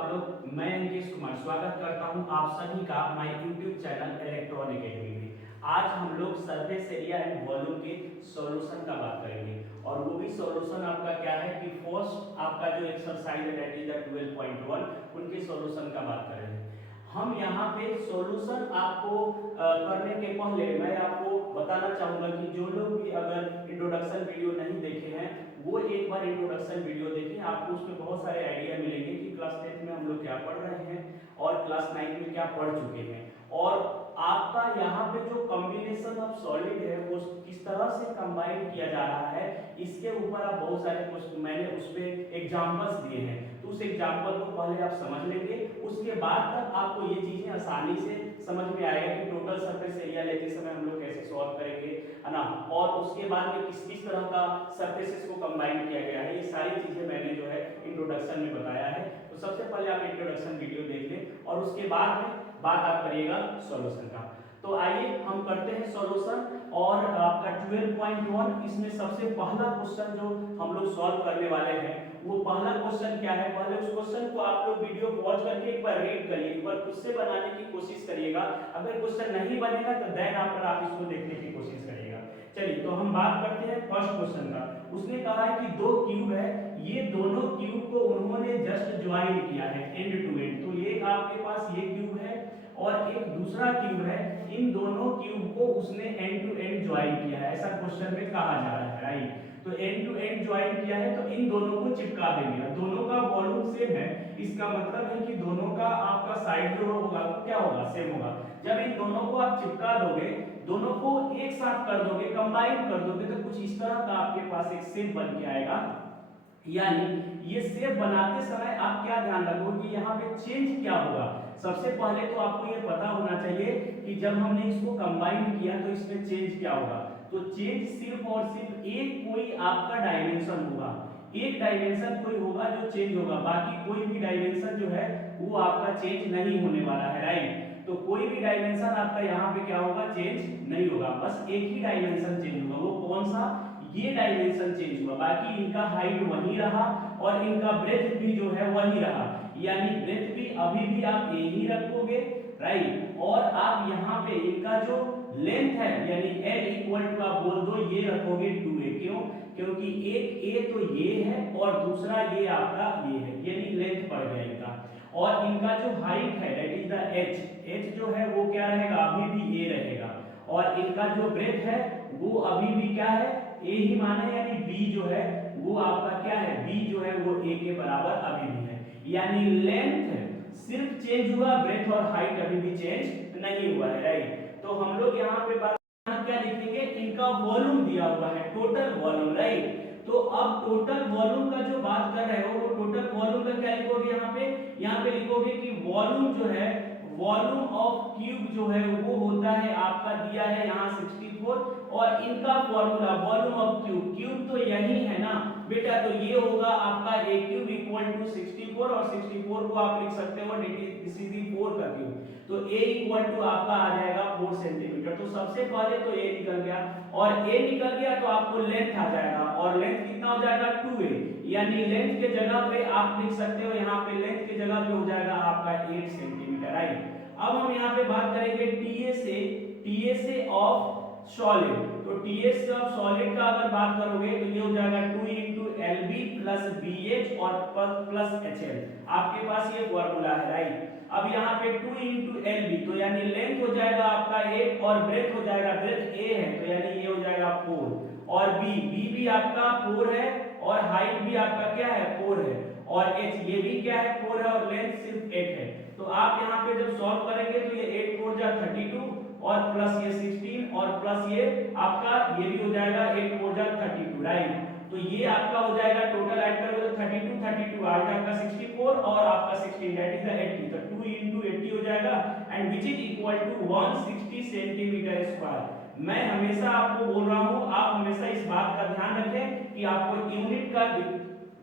आप लोग। मैं अंकिश कुमार स्वागत करता हूं आप सभी का my YouTube channel electron academy में। आज हम लोग सरफेस एरिया एंड वॉल्यूम के सॉल्यूशन का बात करेंगे और वो भी सॉल्यूशन आपका क्या है कि फर्स्ट आपका जो एक्सरसाइज है दैट इज द 12.1 उनके सॉल्यूशन का बात करेंगे। हम यहाँ पे सॉल्यूशन आपको करने के पहले मैं आपको बताना चाहूंगा कि जो लोग भी अगर इंट्रोडक्शन वीडियो नहीं देखे हैं वो एक बार इंट्रोडक्शन वीडियो देखें। आपको उसमें बहुत सारे आइडिया मिलेंगे कि क्लास 10 में हम लोग क्या पढ़ रहे हैं और क्लास 9 में क्या पढ़ चुके हैं और आपका यहाँ पे जो कॉम्बिनेशन ऑफ सॉलिड है वो किस तरह से कंबाइन किया जा रहा है इसके ऊपर आप बहुत सारे क्वेश्चन मैंने उस पर एग्जाम्पल्स दिए हैं, तो उस एग्जाम्पल को पहले आप समझ लेंगे। उसके बाद तक आपको ये चीजें आसानी से समझ में आएगा कि टोटल सरफेस एरिया लेते समय हम लोग कैसे सॉल्व करेंगे, है ना। और उसके बाद में किस किस तरह का सरफेसेस को कंबाइन किया गया है, ये सारी चीजें मैंने जो है इंट्रोडक्शन में बताया है। तो सबसे पहले आप इंट्रोडक्शन वीडियो देख लें और उसके बाद में बात आप करिएगा सॉल्यूशन का। तो आइए हम करते हैं सॉल्यूशन और आपका 12.1 इसमें सबसे पहला क्वेश्चन जो हम लोग सॉल्व करने वाले हैं वो पहला क्वेश्चन क्या है। पहले उस क्वेश्चन को आप लोग वीडियो को वॉच करके एक बार रीड करिए, एक बार खुद से बनाने की कोशिश करिएगा। अगर क्वेश्चन नहीं बनेगा तो देन आफ्टर आप इसको देखने की कोशिश करिएगा। चलिए तो हम बात करते हैं फर्स्ट क्वेश्चन का। उसने कहा है कि दो क्यूब है, ये दोनों क्यूब को उन्होंने जस्ट ज्वाइन किया है एंड टू एंड। तो ये आपके पास ये क्यूब है और एक दूसरा क्यूब है, इन दोनों क्यूब को उसने एंड टू एंड ज्वाइन किया है, ऐसा क्वेश्चन में कहा जा रहा है, राइट। तो एंड टू एंड ज्वाइन किया है तो इन दोनों को चिपका देंगे। दोनों का वॉल्यूम सेम है, इसका मतलब है कि दोनों का आपका साइड जो होगा वो क्या होगा, सेम होगा। जब इन दोनों को आप चिपका दोगे, दोनों को एक साथ कर दोगे, कंबाइन कर दोगे, तो कुछ इस तरह का आपके पास एक शेप बन के आएगा। यानी ये शेप बनाते समय आप क्या ध्यान रखोगे कि यहाँ पे चेंज क्या होगा। सबसे पहले तो आपको ये पता होना चाहिए कि जब हमने इसको कंबाइन किया तो इसमें चेंज क्या होगा। तो चेंज सिर्फ और सिर्फ एक कोई आपका डायमेंशन होगा, एक डायमेंशन कोई होगा जो चेंज होगा, बाकी कोई भी डायमेंशन जो है वो आपका चेंज नहीं होने वाला है, राइट। तो कोई भी डायमेंशन आपका यहाँ पे क्या होगा, चेंज नहीं होगा, बस एक ही डायमेंशन चेंज होगा। वो कौन सा, ये डायमेंशन चेंज हुआ, बाकी इनका हाइट वही रहा और इनका ब्रेथ भी जो है वही रहा। यानी ब्रेथ भी अभी भी आप यही रखोगे, राइट। और आप यहाँ पे इनका जो लेंथ है यानी L इक्वल टू आप बोल दो ये रखोगे 2a। क्यों, क्योंकि एक a तो ये है और दूसरा ये आपका ये है, यानी लेंथ पड़ गया इनका। और इनका जो हाइट है दैट इज द h जो है वो क्या रहेगा, अभी भी a रहेगा। और इनका जो ब्रेथ है वो अभी भी क्या है, a ही माने, यानी b जो है वो आपका क्या है, b जो है वो a के बराबर अभी भी है। यानी लेंथ सिर्फ चेंज हुआ, ब्रेथ और हाइट अभी भी चेंज नहीं हुआ है, राइट। तो हम लोग यहाँ पे बात क्या लिखेंगे, इनका वॉल्यूम दिया हुआ है, टोटल वॉल्यूम, राइट। तो अब टोटल वॉल्यूम का जो बात कर रहे हो वो टोटल वॉल्यूम का क्या लिखोगे, यहाँ पे लिखोगे कि वॉल्यूम जो है, वॉल्यूम ऑफ क्यूब जो है वो होता है आपका दिया है यहाँ 64 और इनका formula volume of cube, cube तो यही है ना बेटा, तो ये होगा आपका a क्यूब इक्वल टू 64 और 64 को आप लिख सकते हो दिस इज दी 4 का क्यूब। तो a इक्वल टू आपका आ जाएगा 4 सेंटीमीटर। तो सबसे पहले तो a निकल गया और a निकल गया तो आपको लेंथ आ जाएगा और लेंथ कितना हो जाएगा 2a। यानी लेंथ के जगह पे आप लिख सकते हो, यहाँ पे लेंथ के जगह पे हो जाएगा आपका 8 सेंटीमीटर, राइट। अब हम यहाँ पे बात करेंगे TA से ऑफ सॉलिड। तो TA से ऑफ सॉलिड का अगर बात करोगे तो ये हो जाएगा 2 into LB plus BH और प्लस HL। आपके पास ये फॉर्मूला है, राइट। अब यहाँ पे 2 into LB तो यानी लेंथ हो जाएगा आपका 8 और ब्रेथ हो जाएगा, ब्रेथ A है तो यानी ये हो जाएगा 4 और B भी आपका 4 है और हाइट भी आपका क्या है 4 है और H ये भी क्या है 4 है और लेंथ सिर्फ 8 है। तो आप यहाँ पे जब सॉल्व करेंगे तो ये 8 4 जा 32 और प्लस ये 16 और प्लस ये आपका ये भी हो जाएगा 8 4 जा 32, राइट। तो ये आपका हो जाएगा टोटल ऐड करोगे तो 32 32 आ जाएगा आपका 64 और आपका 16 दैट इज द 80। तो 2 into 80 हो जाएगा and which is equal to 160 centimetre square. मैं हमेशा आपको बोल रहा हूं, आप हमेशा इस बात का ध्यान रखें कि आपको यूनिट का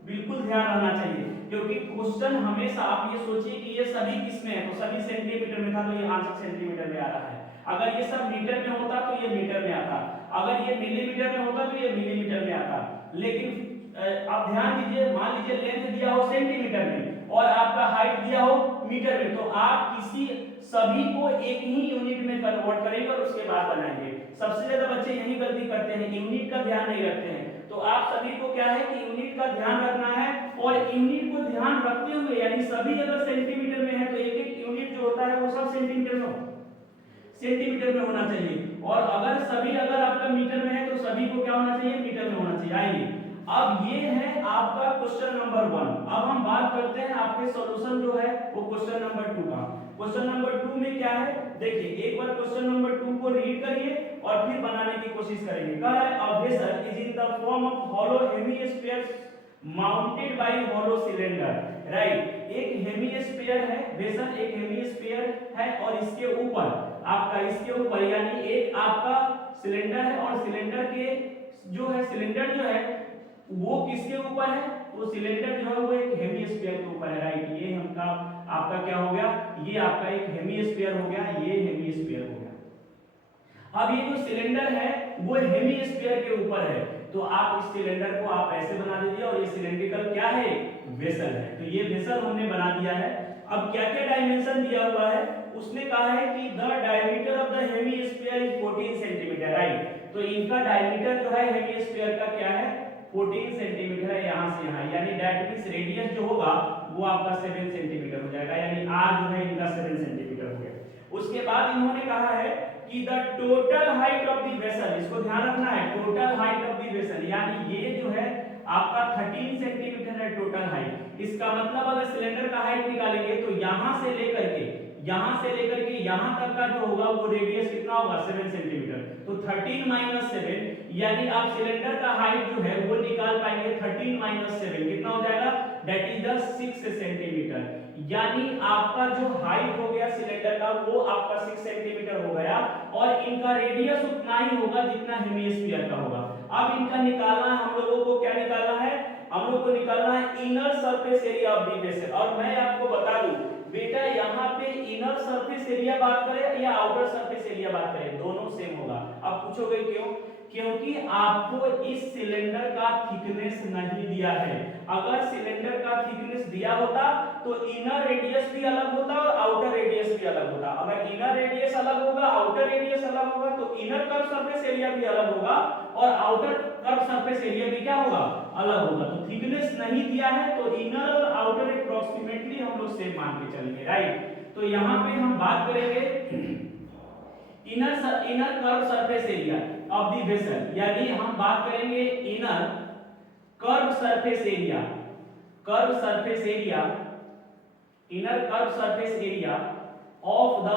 बिल्कुल ध्यान रहना चाहिए, क्योंकि क्वेश्चन हमेशा आप ये सोचिए कि ये सभी किसमें है, तो सभी सेंटीमीटर में था तो ये आंसर सेंटीमीटर में आ रहा है। अगर ये सब मीटर में होता तो ये मीटर में आता, अगर ये मिलीमीटर में होता तो ये मिलीमीटर में आता। लेकिन अब ध्यान दीजिए, मान लीजिए लेंथ दिया हो सेंटीमीटर में और आपका हाइट दिया हो मीटर में, तो आप किसी सभी को एक ही यूनिट में कन्वर्ट करेंगे और उसके बाद बनाएंगे। सबसे ज्यादा बच्चे यही गलती करते हैं, यूनिट का ध्यान नहीं रखते हैं। तो आप सभी को क्या है कि यूनिट का ध्यान रखना है, और यूनिट को ध्यान रखते हुए यानी सभी अगर सेंटीमीटर में है तो एक एक यूनिट जो होता है वो सब सेंटीमीटर में होना चाहिए, और अगर सभी अगर आपका मीटर में है तो सभी को क्या होना चाहिए, मीटर में होना चाहिए। आइए अब ये है आपका क्वेश्चन नंबर 1। अब हम बात करते हैं आपके सॉल्यूशन जो है वो क्वेश्चन नंबर 2 का। क्वेश्चन नंबर 2 में क्या है, देखिए एक बार क्वेश्चन नंबर 2 को रीड करिए और फिर बनाने की कोशिश करेंगे। कह रहा है a vessel is in the form of hollow hemisphere mounted by hollow cylinder, right. एक हेमिस्फीयर है, वेसल एक हेमिस्फीयर है और इसके ऊपर आपका इसके ऊपर यानी एक आपका सिलेंडर है, और सिलेंडर के जो है सिलेंडर जो है वो किसके ऊपर है, तो सिलेंडर जो है वो एक हेमिस्फीयर के ऊपर है, राइट। ये हमका आपका क्या हो गया, ये आपका एक हेमिस्फीयर हो गया, ये हेमिस्फीयर हो गया। अब ये जो सिलेंडर है वो हेमिस्फीयर के ऊपर है, तो आप इस सिलेंडर को आप ऐसे बना दीजिए, और ये सिलेंड्रिकल क्या है, वेसल है। तो ये वेसल हमने बना दिया है। अब क्या क्या डायमेंशन दिया हुआ है, उसने कहा है कि the diameter of the hemisphere is 14 centimetre, right. तो इनका डायमीटर जो है हेमिस्फीयर का क्या है, 14 सेंटीमीटर है यहां से यहां, यानी दैट मींस रेडियस जो होगा वो आपका 7 सेंटीमीटर हो जाएगा, यानी r जो है इनका 7 सेंटीमीटर हो गया। उसके बाद इन्होंने कहा है कि the total height of the vessel, इसको ध्यान रखना है, total height of the vessel यानी ये जो है आपका 13 सेंटीमीटर है टोटल हाइट। इसका मतलब अगर सिलेंडर का हाइट निकालेंगे तो यहां से लेकर के यहां तक का जो होगा वो रेडियस कितना होगा, 7 सेंटीमीटर। तो 13 - 7 यानी आप सिलेंडर का हाइट जो है वो निकाल पाएंगे 13 - 7 कितना हो जाएगा, दैट इज द 6 सेंटीमीटर। यानी आपका जो हाइट हो गया सिलेंडर का वो आपका 6 सेंटीमीटर हो गया, और इनका रेडियस उतना ही होगा जितना हेमिस्फीयर का होगा। अब इनका निकालना है, हम लोगों को क्या निकालना है, हम लोग को निकालना है inner surface area of the vessel. और मैं आपको बता दूं बेटा यहाँ पे इनर सरफेस एरिया बात करें या आउटर सरफेस एरिया बात करें दोनों सेम होगा। अब पूछोगे क्यों, क्योंकि आपको इस सिलेंडर का थिकनेस नहीं दिया है। अगर सिलेंडर का थिकनेस दिया होता तो इनर रेडियस भी अलग होता और आउटर रेडियस भी अलग होता। अगर इनर रेडियस अलग होगा, आउटर रेडियस अलग होगा, तो इनर कर्व सरफेस एरिया भी अलग होगा और आउटर कर्व सरफेस एरिया भी क्या होगा, अलग होगा। तो थिकनेस नहीं दिया है तो इनर और आउटर अप्रोक्सीमेटली हम लोग सेम मान के चलेंगे, राइट। तो यहाँ पे हम बात करेंगे inner curve surface area of the vessel, यानी हम बात करेंगे inner curve surface area, inner curve surface area of the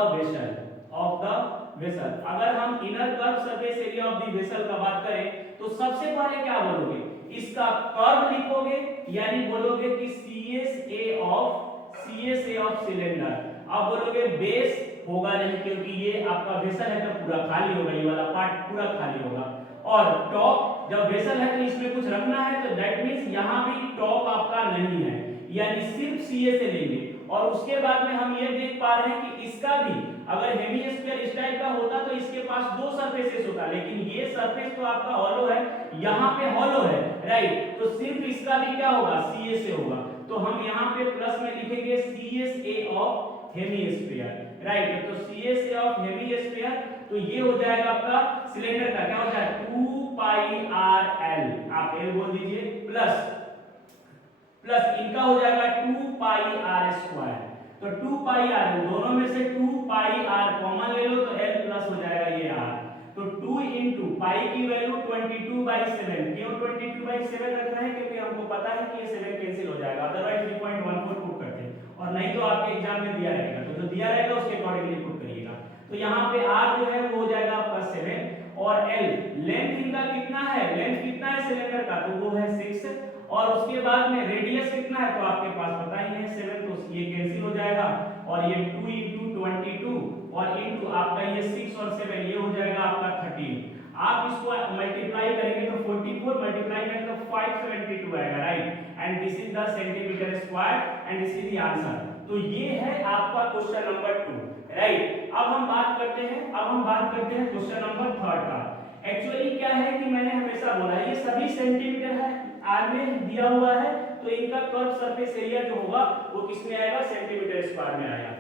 vessel. अगर हम inner curve surface area of the vessel का बात करें तो सबसे पहले क्या बोलोगे, इसका कर्व लिखोगे, यानी बोलोगे कि CSA ऑफ सिलेंडर। अब बोलोगे बेस होगा नहीं क्योंकि ये आपका वेसल है तो पूरा खाली होगा, ये वाला पार्ट पूरा खाली होगा। और टॉप, जब वेसल है तो इसमें कुछ रखना है तो दैट मींस यहां भी टॉप आपका नहीं है, यानी सिर्फ CA से लेंगे। और उसके बाद में हम ये देख पा रहे हैं कि इसका भी अगर हेमिस्फीयर इस टाइप का होता तो इसके पास दो सरफेसेस होता, लेकिन ये सरफेस तो आपका हॉलो है, यहाँ पे हॉलो है, राइट। तो सिर्फ इसका भी क्या होगा, CA से होगा। तो हम यहाँ पे प्लस में लिखेंगे CSA ऑफ हेमिस्फीयर, राइट। तो CSA ऑफ हेमिस्फीयर, तो ये हो जाएगा आपका सिलेंडर का क्या हो जाएगा 2πrl, आप L बोल दीजिए, प्लस इनका हो जाएगा 2πr²। तो 2πr, दोनों में से 2πr कॉमन ले लो तो L प्लस हो जाएगा ये r। तो 2 * पाई की वैल्यू 22/7। क्यों 22/7 रख रहे हैं, क्योंकि हमको पता है कि ये 7 कैंसिल हो जाएगा, अदरवाइज 3.14 पुट करते हैं, और नहीं तो आपके एग्जाम में दिया रहेगा, तो जो दिया रहेगा उसके अकॉर्डिंगली पुट करिएगा। तो यहाँ पे r जो है वो हो जाएगा आपका 7, और L लेंथ इनका कितना है, लेंथ कितना है सिलेंडर का, तो वो है 6, और उसके बाद में रेडियस कितना है तो आपके पास पता ही है 7, तो ये कैंसिल हो जाएगा, और ये 2 * 22 और इनटू आपका ये 6 और 7, ये हो जाएगा आपका 13। आप इसको मल्टीप्लाई करेंगे तो 44 मल्टीप्लाई करेंगे तो 572 आएगा, right. And this is the centimetre square and this is the answer. तो ये है आपका क्वेश्चन नंबर 2, राइट। अब हम बात करते हैं क्वेश्चन नंबर 3 का। एक्चुअली क्या है कि मैंने हमेशा बोला ये सभी सेंटीमीटर है, आर में दिया हुआ है तो इनका कर्व सरफेस एरिया जो होगा वो किस में आएगा, सेंटीमीटर स्क्वायर में आएगा।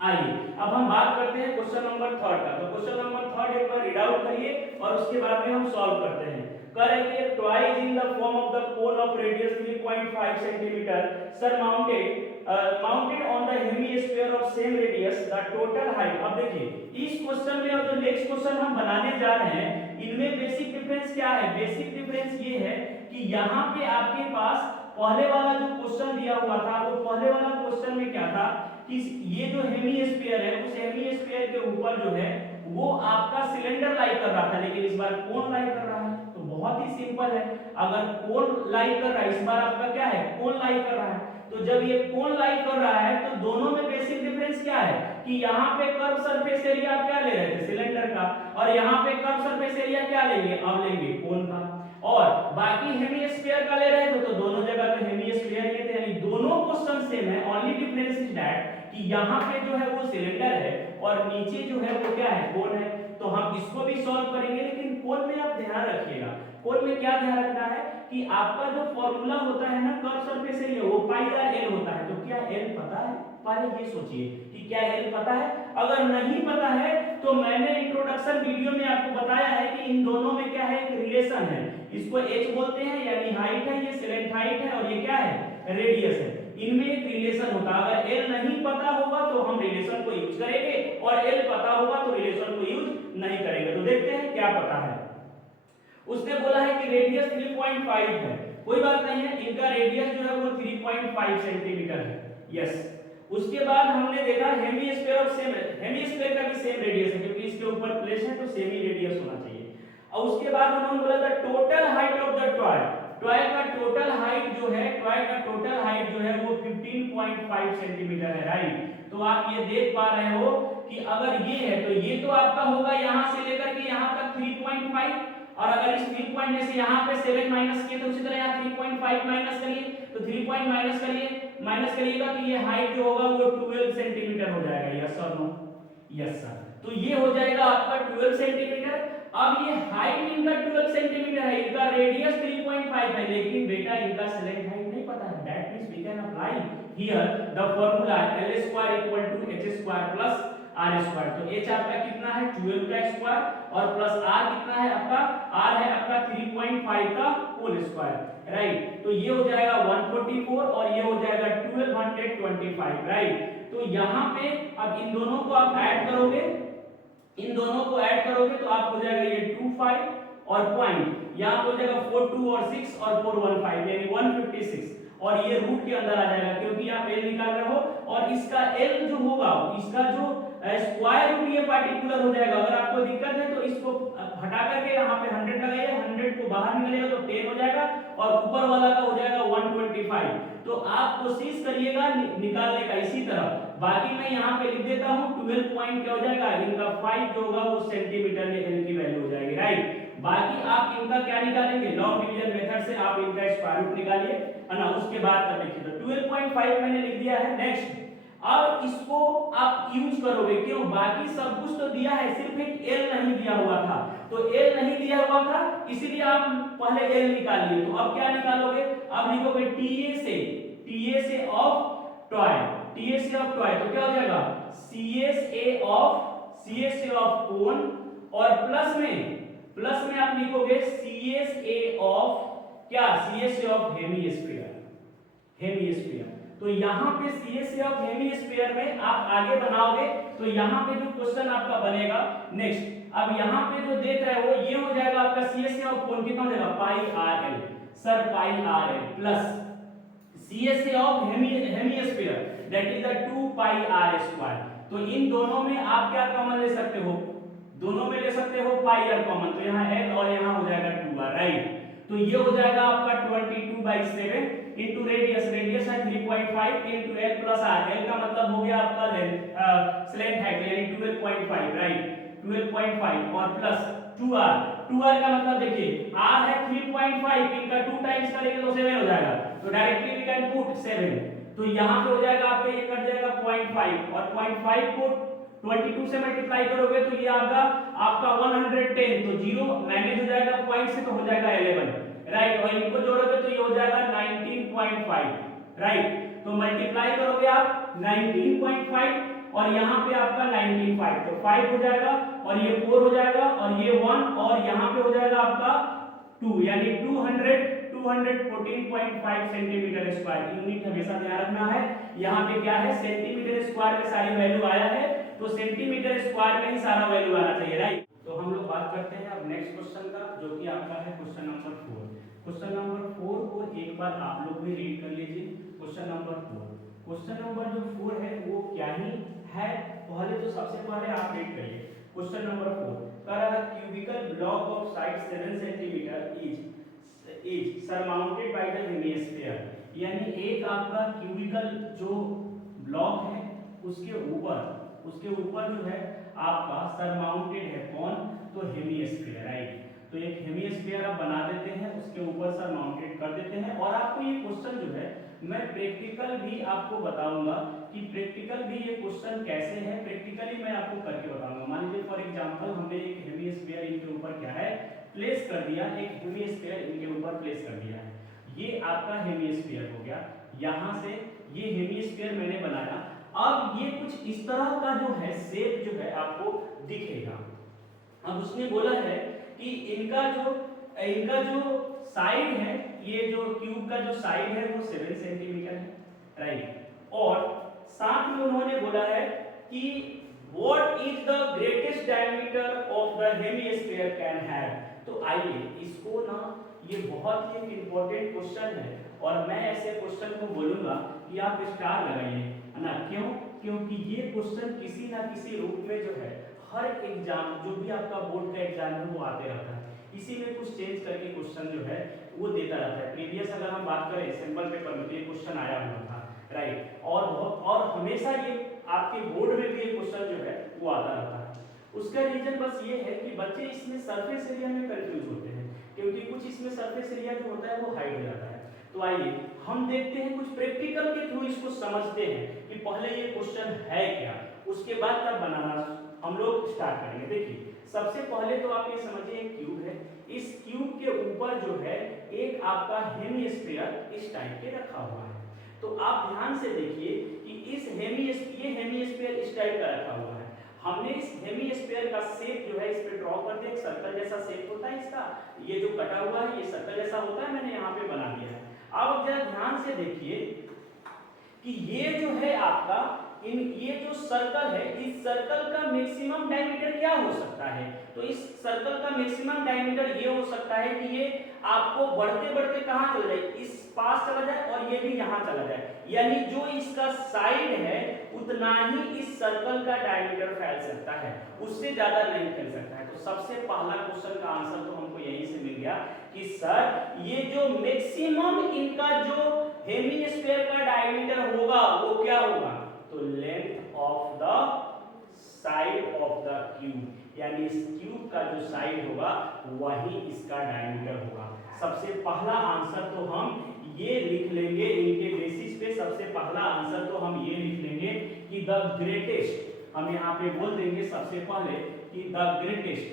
आइए अब हम बात करते हैं क्वेश्चन नंबर 3 का। तो क्वेश्चन नंबर 3 एक बार रीड आउट करिए और उसके बाद में हम सॉल्व करते हैं। कह रहे हैं कि toy in the form of the cone of radius 3.5 centimetre sir mounted on the hemisphere of same radius the total height. अब देखिए इस क्वेश्चन में और जो नेक्स्ट क्वेश्चन हम बनाने जा रहे हैं इनमें बेसिक डिफरेंस क्या है। बेसिक डिफरेंस ये है कि यहाँ पे आपके पास पहले वाला जो क्वेश्चन दिया हुआ था वो पहले वाला क्वेश्चन में क्या था कि ये जो हेमिस्फीयर है उस हेमिस्फीयर के ऊपर जो है वो आपका सिलेंडर लाई कर रहा था, लेकिन इस बार कोन लाई कर रहा है। तो बहुत ही सिंपल है, अगर कोन लाई कर रहा है इस बार आपका क्या है, कोन लाई कर रहा है। तो जब ये कोन लाई कर रहा है तो दोनों में बेसिक डिफरेंस क्या है कि यहाँ पे कर्व सरफेस एरिया आप क्या ले रहे थे, सिलेंडर का, और यहाँ पे कर्व सरफेस एरिया क्या लेंगे, अब लेंगे कोन का। और बाकी हेमिस्फीयर का ले रहे थे तो दोनों जगह पे हेमिस्फीयर ये थे, यानी दोनों क्वेश्चन सेम है। ओनली डिफरेंस इज दैट कि यहाँ पे जो है वो सिलेंडर है और नीचे जो है वो क्या है, कोन है। तो हम इसको भी सॉल्व करेंगे, लेकिन कोन में आप ध्यान रखिएगा, कोन में क्या ध्यान रखना है कि आपका जो फॉर्मूला होता है ना कर्व सरफेस एरिया वो पाई आर एल होता है। तो क्या एल पता है, पहले ये सोचिए कि क्या एल पता है। अगर नहीं पता है तो मैंने इंट्रोडक्शन वीडियो में आपको बताया है कि इन दोनों में क्या है, एक रिलेशन है, इसको एच बोलते हैं यानी हाइट है, ये सिलेंट हाइट है और ये क्या है, रेडियस है। इनमें एक रिलेशन होता है। अगर एल नहीं पता होगा तो हम रिलेशन को यूज करेंगे और एल पता होगा तो रिलेशन को यूज नहीं करेंगे। तो देखते हैं क्या पता है। उसने बोला है कि रेडियस 3.5 है, कोई बात नहीं है, इनका रेडियस जो है वो 3.5 सेंटीमीटर है। यस, उसके बाद हमने देखा हेमिस्फीयर ऑफ सेम, हेमिस्फीयर का भी सेम रेडियस है क्योंकि इसके ऊपर प्लेस है तो सेम ही रेडियस होना चाहिए। और उसके बाद उन्होंने बोला था total height of the toy, toy का टोटल हाइट जो है, टॉय का टोटल हाइट जो है वो 15.5 सेंटीमीटर है, राइट। तो आप ये देख पा रहे हो कि अगर ये है तो ये तो आपका होगा यहां से लेकर के यहां तक 3.5, और अगर इस 3 पॉइंट में से यहां पे 7 माइनस किए तो उसी तरह यहां 3.5 माइनस करिए, तो 3 पॉइंट माइनस करिएगा तो ये हाइट जो होगा वो 12 सेंटीमीटर हो जाएगा। यस और नो, यस सर। तो ये हो जाएगा आपका 12 सेंटीमीटर। अब ये हाइट इनका 12 सेंटीमीटर है, इनका रेडियस 3.5 है, लेकिन बेटा इनका सिलेंट हाइट नहीं पता है। That means we can apply here the formula L square equal to H square plus R square. तो H आपका कितना है 12 का स्क्वायर और प्लस R कितना है आपका, R है आपका 3.5 का होल स्क्वायर, राइट। तो ये हो जाएगा 144 और ये हो जाएगा 1225, राइट। तो यहाँ पे अब इन दोनों को आप ऐड करोगे, इन दोनों को ऐड करोगे तो आप हो जाएगा ये 25 और पॉइंट यहाँ पे हो जाएगा 42 और 6 और 415 यानी 156, और ये रूट के अंदर आ जाएगा क्योंकि आप एल निकाल रहे हो। और इसका एल जो होगा, इसका जो स्क्वायर रूट ये पार्टिकुलर हो जाएगा। अगर आपको दिक्कत है तो इसको हटा करके यहाँ पे 100 लगाइए, 100 को बाहर निकालिएगा तो 10 हो जाएगा और ऊपर वाला का हो जाएगा 125। तो आप कोशिश करिएगा निकालने का इसी तरह। बाकी मैं यहाँ पे लिख देता हूँ 12 पॉइंट क्या हो जाएगा, इनका 5 जो होगा वो सेंटीमीटर में एल की वैल्यू हो जाएगी, राइट। बाकी आप इनका क्या निकालेंगे, लॉन्ग डिवीजन मेथड से आप इनका स्क्वायर रूट निकालिए, है ना। उसके बाद तब लिखिए। तो 12.5 मैंने लिख दिया है। नेक्स्ट, अब इसको आप यूज करोगे, क्यों, बाकी सब कुछ तो दिया है, सिर्फ एक एल नहीं दिया हुआ था। तो एल नहीं दिया हुआ था इसीलिए आप पहले एल निकालिए। तो अब क्या निकालोगे, अब लिखोगे टीए से ऑफ टॉय, टीए से ऑफ टॉय, तो क्या हो जाएगा सीएसए ऑफ कोन, और प्लस में आप लिखोगे सीएसए ऑफ क्या, सीएसए ऑफ हेमिस्फीयर। तो यहाँ पे सीएसए ऑफ हेमिस्फीयर में आप आगे बनाओगे तो यहाँ पे जो क्वेश्चन आपका बनेगा नेक्स्ट, अब यहाँ पे जो देख रहे हो ये हो जाएगा आपका सीएसए ऑफ कोन कितना हो जाएगा pi r l, sir pi r l plus CSA of hemisphere that is the 2 pi are square. तो इन दोनों में आप क्या कॉमन ले सकते हो, दोनों में ले सकते हो पाई आर कॉमन, तो यहाँ एल और यहाँ हो जाएगा 2r, राइट। तो ये हो जाएगा आपका 22/7 इनटू रेडियस है 3.5 into l plus r, l का मतलब हो गया आपका लेंथ, स्लेंट हाइट यानी 12.5, राइट, 12.5 और प्लस 2r का मतलब देखिए r है 3.5, इनका 2 टाइम्स करेंगे तो 7 हो जाएगा, तो डायरेक्टली वी कैन पुट 7। तो यहाँ पे हो जाएगा आपका ये कट जाएगा 0.5 और 0.5 को 22 से मल्टीप्लाई करोगे तो ये आपका 110, तो 0 मैनेज हो जाएगा पॉइंट से तो हो जाएगा 11, राइट। और इनको जोड़ोगे तो ये हो जाएगा 19.5 19.5 राइट। तो मल्टीप्लाई करोगे आप 19.5 और यहाँ पे आपका 19.5 तो 5 हो जाएगा और ये 4 हो जाएगा और ये 1 और यहाँ पे हो जाएगा आपका 2 यानी 214.5 सेंटीमीटर स्क्वायर। यूनिट हमेशा ध्यान रखना है, यहाँ पे क्या है सेंटीमीटर स्क्वायर में सारी वैल्यू आया है तो सेंटीमीटर स्क्वायर में ही सारा वैल्यू आना चाहिए राइट। तो हम लोग बात करते हैं अब नेक्स्ट क्वेश्चन का जो कि आपका है क्वेश्चन नंबर 4। क्वेश्चन नंबर 4 को एक बार आप लोग भी रीड कर लीजिए। क्वेश्चन नंबर 4, क्वेश्चन नंबर जो 4 है वो क्या ही है, पहले तो सबसे पहले आप रीड करिए। क्वेश्चन नंबर 4 कह रहा है cubical block of side 7 centimetre is surmounted by the hemisphere. यानी एक आपका क्यूबिकल जो ब्लॉक है उसके ऊपर जो है आपका सरमाउंटेड है कौन, तो हेमिस्फीयर राइट। तो एक हेमिस्फीयर आप बना देते हैं, उसके ऊपर सरमाउंटेड कर देते हैं। और आपको ये क्वेश्चन जो है मैं प्रैक्टिकल भी आपको बताऊंगा कि प्रैक्टिकल भी ये क्वेश्चन कैसे है, प्रैक्टिकली मैं आपको करके बताऊंगा। मान लीजिए फॉर एग्जांपल हमने एक हेमिस्फीयर इनके ऊपर क्या है प्लेस कर दिया, एक हेमिस्फीयर इनके ऊपर प्लेस कर दिया है। ये आपका हेमिस्फीयर हो गया, यहाँ से ये हेमिस्फीयर मैंने बनाया। अब ये कुछ इस तरह का जो है शेप जो है आपको दिखेगा। अब उसने बोला है कि इनका जो साइड है, ये जो क्यूब का जो साइड है वो 7 सेंटीमीटर है राइट। और साथ में उन्होंने बोला है कि what is the greatest diameter of the hemisphere can have. तो आइए इसको ना, ये बहुत ही इंपॉर्टेंट क्वेश्चन है और मैं ऐसे क्वेश्चन को बोलूंगा कि आप स्टार लगाइए ना। क्यों? क्योंकि ये क्वेश्चन किसी ना किसी रूप में जो है हर एग्जाम जो भी आपका बोर्ड का एग्जाम है वो आते रहता है, इसी में कुछ चेंज करके क्वेश्चन जो है वो देता रहता है। प्रीवियस अगर हम बात करें सिंपल पेपर में तो ये क्वेश्चन आया हुआ था राइट। और हमेशा ये आपके बोर्ड में भी ये क्वेश्चन जो है वो आता रहता है। उसका रीजन बस ये है कि बच्चे इसमें सरफेस एरिया में कंफ्यूज होते हैं, क्योंकि कुछ इसमें सरफेस एरिया जो होता है वो हाइड हो जाता है। तो आइए हम देखते हैं कुछ प्रैक्टिकल के थ्रू इसको समझते हैं कि पहले ये क्वेश्चन है क्या, उसके बाद तब बनाना हम लोग स्टार्ट करेंगे। देखिए सबसे पहले तो आप ये समझिए एक क्यूब है, इस क्यूब के ऊपर जो है एक आपका हेमिस्फीयर इस टाइप के रखा हुआ है। तो आप ध्यान से देखिए कि ये हेमिस्फीयर इस टाइप का रखा हुआ है। हमने इस हेमिस्फीयर का शेप जो है इस पे ड्रॉ कर दिया, एक सर्कल जैसा शेप होता है इसका, ये जो कटा हुआ है ये सर्कल जैसा होता है, मैंने यहाँ पे बना दिया है। अब जरा ध्यान से देखिए कि ये जो है आपका ये जो सर्कल है, इस सर्कल का मैक्सिमम डायमीटर क्या हो सकता है, तो इस सर्कल का मैक्सिमम डायमीटर ये हो सकता है कि ये आपको बढ़ते बढ़ते कहां चला जाए, इस पास चला जाए और ये भी यहां चला जाए। यानी जो इसका साइड है उतना ही इस सर्कल का डायमीटर फैल सकता है, उससे ज्यादा नहीं फैल सकता है। तो सबसे पहला क्वेश्चन का आंसर तो हमको यहीं से मिल गया कि सर ये जो मैक्सिमम इनका जो हेमिस्फीयर का डायमीटर होगा वो क्या होगा, तो length of the side of the cube, यानी इस क्यूब का जो साइड होगा वही इसका डायमीटर होगा। सबसे पहला आंसर तो हम ये लिख लेंगे, इनके बेसिस पे सबसे पहला आंसर तो हम ये लिख लेंगे कि द ग्रेटेस्ट, हम यहाँ पे बोल देंगे सबसे पहले कि द ग्रेटेस्ट,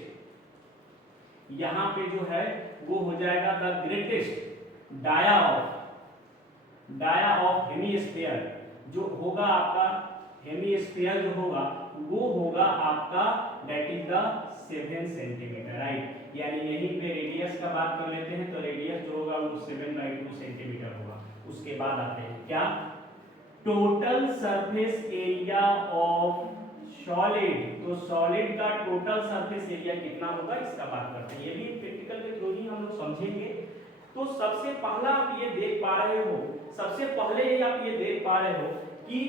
यहाँ पे जो है वो हो जाएगा the greatest dia of hemisphere, जो होगा आपका हेमिस्फीयर जो होगा वो होगा आपका that is the 7 centimetre right. यानी यहीं पे रेडियस का बात कर लेते हैं, तो रेडियस जो होगा वो 7/2 सेंटीमीटर होगा। उसके बाद आते हैं क्या, total surface area of solid, तो सॉलिड का टोटल सरफेस एरिया कितना होगा इसका बात करते हैं, ये भी प्रैक्टिकल के थ्रू ही हम लोग समझेंगे। तो सबसे पहला आप ये देख पा रहे हो, सबसे पहले आप ये देख पा रहे हो कि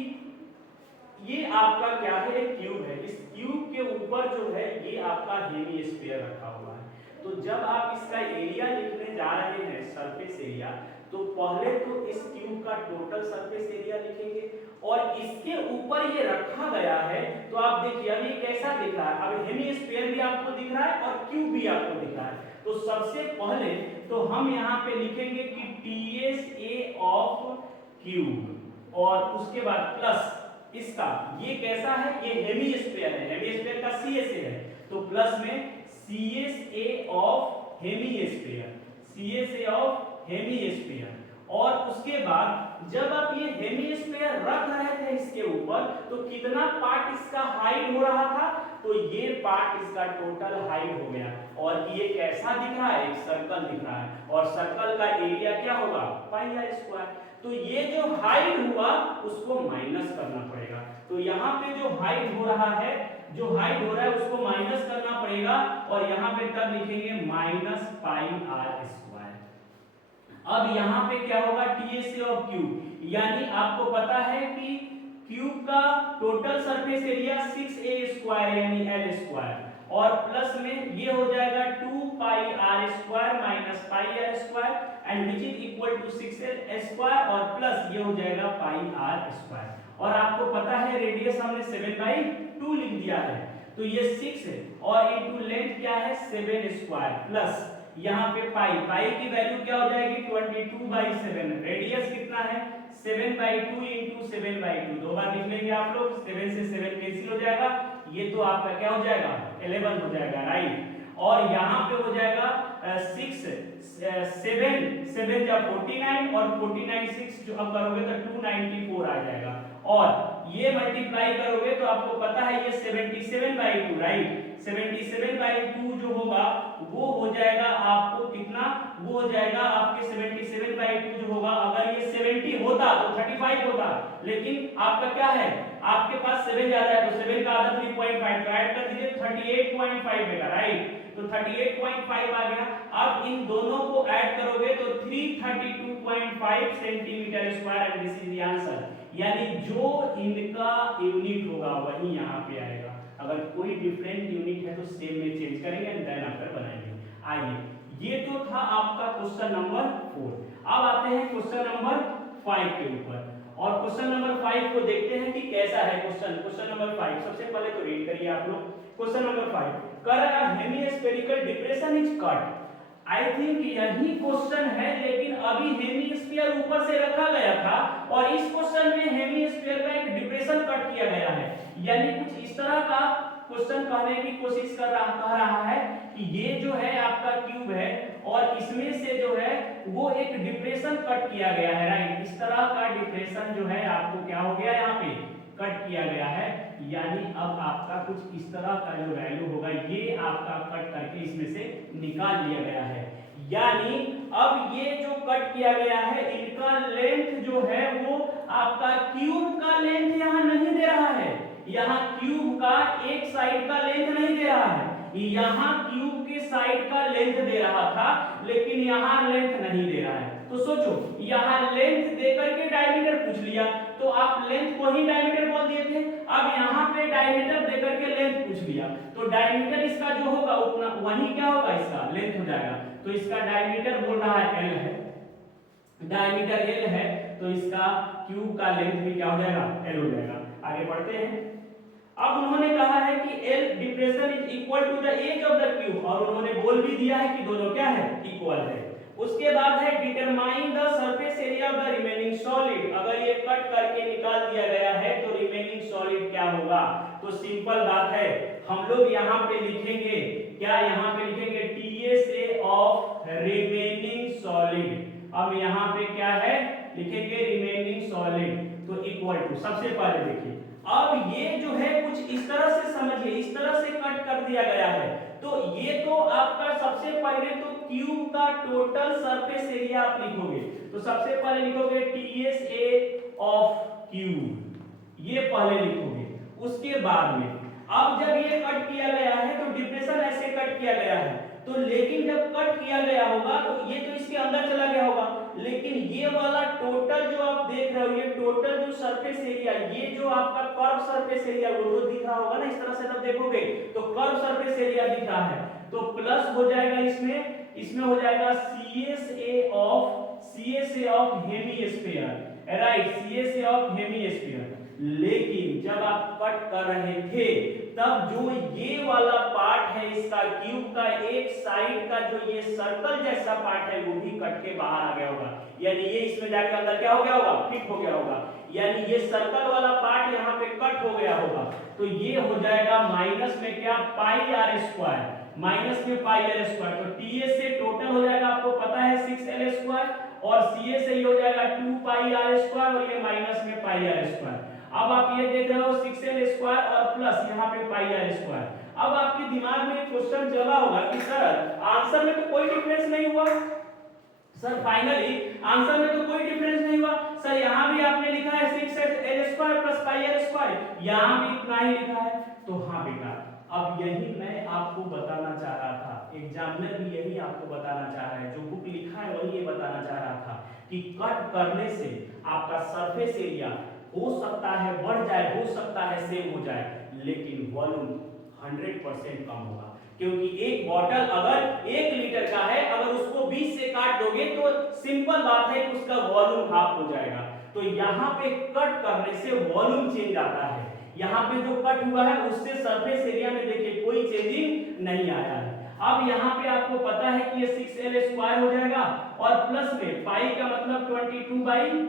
ये आपका क्या है, एक क्यूब है, इस क्यूब के ऊपर जो है ये आपका हेमिस्फीयर रखा हुआ है। तो जब आप इसका एरिया लिखने जा रहे हैं सरफेस एरिया, तो पहले तो इस क्यूब का टोटल सरफेस एरिया लिखेंगे और इसके ऊपर ये रखा गया है। तो आप देखिए अब ये कैसा दिख रहा है, अब हेमिस्फीयर भी आपको दिख रहा है और क्यूब भी आपको दिख रहा है। तो सबसे पहले तो हम यहाँ पे लिखेंगे कि TSA ऑफ क्यूब और उसके बाद प्लस इसका, ये कैसा है, ये हेमिस्फीयर है, हेमिस्फीयर का CSA है, तो प्लस में CSA of hemisphere, CSA of hemisphere. और उसके बाद जब आप ये हेमिस्फीयर रख रहे थे इसके ऊपर तो कितना पार्ट इसका हाइट हो रहा था, तो ये पार्ट इसका टोटल हाइट हो गया। और ये कैसा दिख रहा है, एक सर्कल दिख रहा है, और सर्कल का एरिया क्या होगा, पाई आर स्क्वायर। तो ये जो हाइट हुआ उसको माइनस करना पड़ेगा। तो यहाँ पे जो हाइट हो रहा है, जो हाइट हो रहा है उसको माइनस करना पड़ेगा, और यहाँ पे तब लिखेंगे माइनस पाई आर स्क्वायर। अब यहाँ पे क्या होगा, टीएसए ऑफ क्यूब, यानी आपको पता है कि क्यूब का total surface area 6a square यानी l स्क्वायर, और प्लस में ये हो जाएगा 2 pi are square minus pi are square and which is equal to 6l square, और प्लस ये हो जाएगा पाई आर स्क्वायर। और आपको पता है रेडियस हमने 7/2 लिख दिया है, तो ये 6 है और इनटू लेंथ क्या है 7 स्क्वायर, प्लस यहाँ पे पाई की वैल्यू क्या हो जाएगी 22/7, रेडियस कितना है 7/2 इंटू 7/2, दो बार लिख लेंगे आप लोग, 7 से 7 कैंसिल हो जाएगा, ये तो आपका क्या हो जाएगा 11 हो जाएगा, राइट। और यहाँ पे हो जाएगा 6 7 जब 49 और 49 6 जो अब करोगे तो 294 आ जाएगा, और ये मल्टीप्लाई करोगे तो आपको पता है ये 77/2, राइट। 77/2 जो होगा वो हो जाएगा आपको कितना, वो हो जाएगा आपके 77/2 जो होगा, अगर ये 70 होता तो 35 होता, लेकिन आपका क्या है, आपके पास 7 ज्यादा है तो 7 का आधा 3.5, तो ऐड कर दीजिए 38.5 होगा, राइट। तो 38.5 आ गया। अब इन दोनों को ऐड करोगे तो 332.5 centimetre square, and this is the answer. यानी जो इनका यूनिट होगा वही यहाँ पे आएगा, अगर कोई डिफरेंट यूनिट है तो सेम में चेंज करेंगे एंड देन आफ्टर बनाएंगे। आइए, ये तो था आपका क्वेश्चन नंबर 4। अब आते हैं क्वेश्चन नंबर 5 के ऊपर, और क्वेश्चन नंबर 5 को देखते हैं कि कैसा है क्वेश्चन नंबर 5। सबसे पहले तो रीड करिए आप लोग क्वेश्चन नंबर 5, कर a hemispherical depression is cut. I think यही क्वेश्चन है, लेकिन अभी हेमिस्फीयर ऊपर से रखा गया था और इस क्वेश्चन में हेमिस्फीयर का एक डिप्रेशन कट किया गया है, यानी कुछ इस तरह का क्वेश्चन कहने की कोशिश कह रहा है कि ये जो है आपका क्यूब है और इसमें से जो है वो एक डिप्रेशन कट किया गया है, राइट। इस तरह का डिप्रेशन जो है आपको क्या हो गया यहाँ पे कट किया गया है, यानी अब आपका कुछ इस तरह का जो वैल्यू होगा ये आपका कट करके इसमें से निकाल लिया गया है। यानी अब ये जो कट किया गया है इनका लेंथ जो है वो आपका क्यूब का लेंथ यहाँ नहीं दे रहा है, यहाँ क्यूब का एक साइड का लेंथ नहीं दे रहा है, यहाँ क्यूब के साइड का लेंथ दे रहा था लेकिन यहाँ लेंथ नहीं दे रहा है। तो सोचो यहाँ लेंथ देकर के डायमीटर पूछ लिया तो आप लेंथ को ही डायमीटर बोल दिए थे, अब यहाँ पे डायमीटर देकर के लेंथ पूछ लिया तो डायमीटर इसका जो होगा उतना वही क्या होगा इसका लेंथ हो जाएगा। तो इसका डायमीटर बोल रहा है एल है, डायमीटर एल है तो इसका क्यूब का लेंथ भी क्या हो जाएगा एल हो जाएगा। आगे बढ़ते हैं। अब उन्होंने कहा है कि L depression is equal to the edge of the cube, और उन्होंने बोल भी दिया है कि दोनों क्या है इक्वल है। उसके बाद है determine the surface area of the remaining solid, अगर ये कट करके निकाल दिया गया है तो रिमेनिंग सॉलिड क्या होगा। तो सिंपल बात है, हम लोग यहाँ पे लिखेंगे क्या, यहाँ पे लिखेंगे TSA ऑफ रिमेनिंग सॉलिड। अब यहाँ पे क्या है लिखेंगे रिमेनिंग सॉलिड, तो इक्वल टू, सबसे पहले देखिए अब ये जो है कुछ इस तरह से समझिए, इस तरह से कट कर दिया गया है, तो ये तो आपका सबसे पहले तो क्यूब का टोटल सरफेस एरिया आप लिखोगे, तो सबसे पहले लिखोगे TSA ऑफ क्यूब, ये पहले लिखोगे। उसके बाद में अब जब ये कट किया गया है तो डिप्रेशन ऐसे कट किया गया है, तो लेकिन जब कट किया गया होगा तो ये तो इसके अंदर चला गया होगा, लेकिन ये वाला टोटल जो आप देख रहे हो ये टोटल जो सरफेस एरिया, ये जो आपका कर्व सरफेस एरिया वो जो दिख रहा होगा ना इस तरह से तब देखोगे तो कर्व सरफेस एरिया दिख रहा है, तो प्लस हो जाएगा इसमें हो जाएगा CSA of hemisphere, right, CSA of hemisphere. लेकिन जब आप कट कर रहे थे तब जो ये वाला पार्ट है इसका क्यूब का एक साइड का जो ये सर्कल जैसा पार्ट है वो भी कट के बाहर आ गया होगा, यानी ये इसमें जाके अंदर क्या हो गया होगा फिट हो गया होगा, यानी ये सर्कल वाला पार्ट यहाँ पे कट हो गया होगा। तो ये हो जाएगा माइनस में क्या पाई आर स्क्वायर, माइनस में पाई आर स्क्वायर, तो TS से टोटल हो जाएगा आपको पता है 6L स्क्वायर, और सी से ये हो जाएगा 2 पाई आर स्क्वायर और ये माइनस में पाई आर स्क्वायर। अब आप ये देख रहे हो 6l स्क्वायर और प्लस यहाँ पे पाई आर स्क्वायर। अब आपके दिमाग में क्वेश्चन चला होगा कि सर आंसर में तो कोई डिफरेंस नहीं हुआ, सर फाइनली आंसर में तो कोई डिफरेंस नहीं हुआ, सर यहाँ भी आपने लिखा है 6l square plus pi are square, यहाँ भी इतना ही लिखा है। तो हाँ बेटा, अब यही मैं आपको बताना चाह रहा था, एग्जामिनर भी यही आपको बताना चाह रहा है, जो बुक लिखा है वही ये बताना चाह रहा था कि कट करने से आपका सरफेस एरिया हो सकता है बढ़ जाए, हो सकता है सेम हो जाए, लेकिन वॉल्यूम 100% कम होगा। क्योंकि एक बॉटल अगर 1 लीटर का है, अगर उसको 20 से काट दोगे तो सिंपल बात है कि उसका वॉल्यूम हाफ हो जाएगा। तो यहाँ पे कट करने से वॉल्यूम चेंज आता है, यहाँ पे जो कट हुआ है उससे सरफेस एरिया में देखिए कोई चेंजिंग नहीं आया है। अब यहाँ पे आपको पता है कि ये 6l स्क्वायर हो जाएगा और प्लस में पाई का मतलब 22 बाई,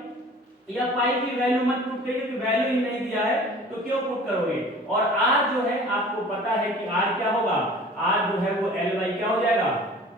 या पाई की वैल्यू मत पुट करिए क्योंकि वैल्यू ही नहीं दिया है तो क्यों पुट करोगे। और r जो है आपको पता है कि r क्या होगा, r जो है वो l बाई क्या हो जाएगा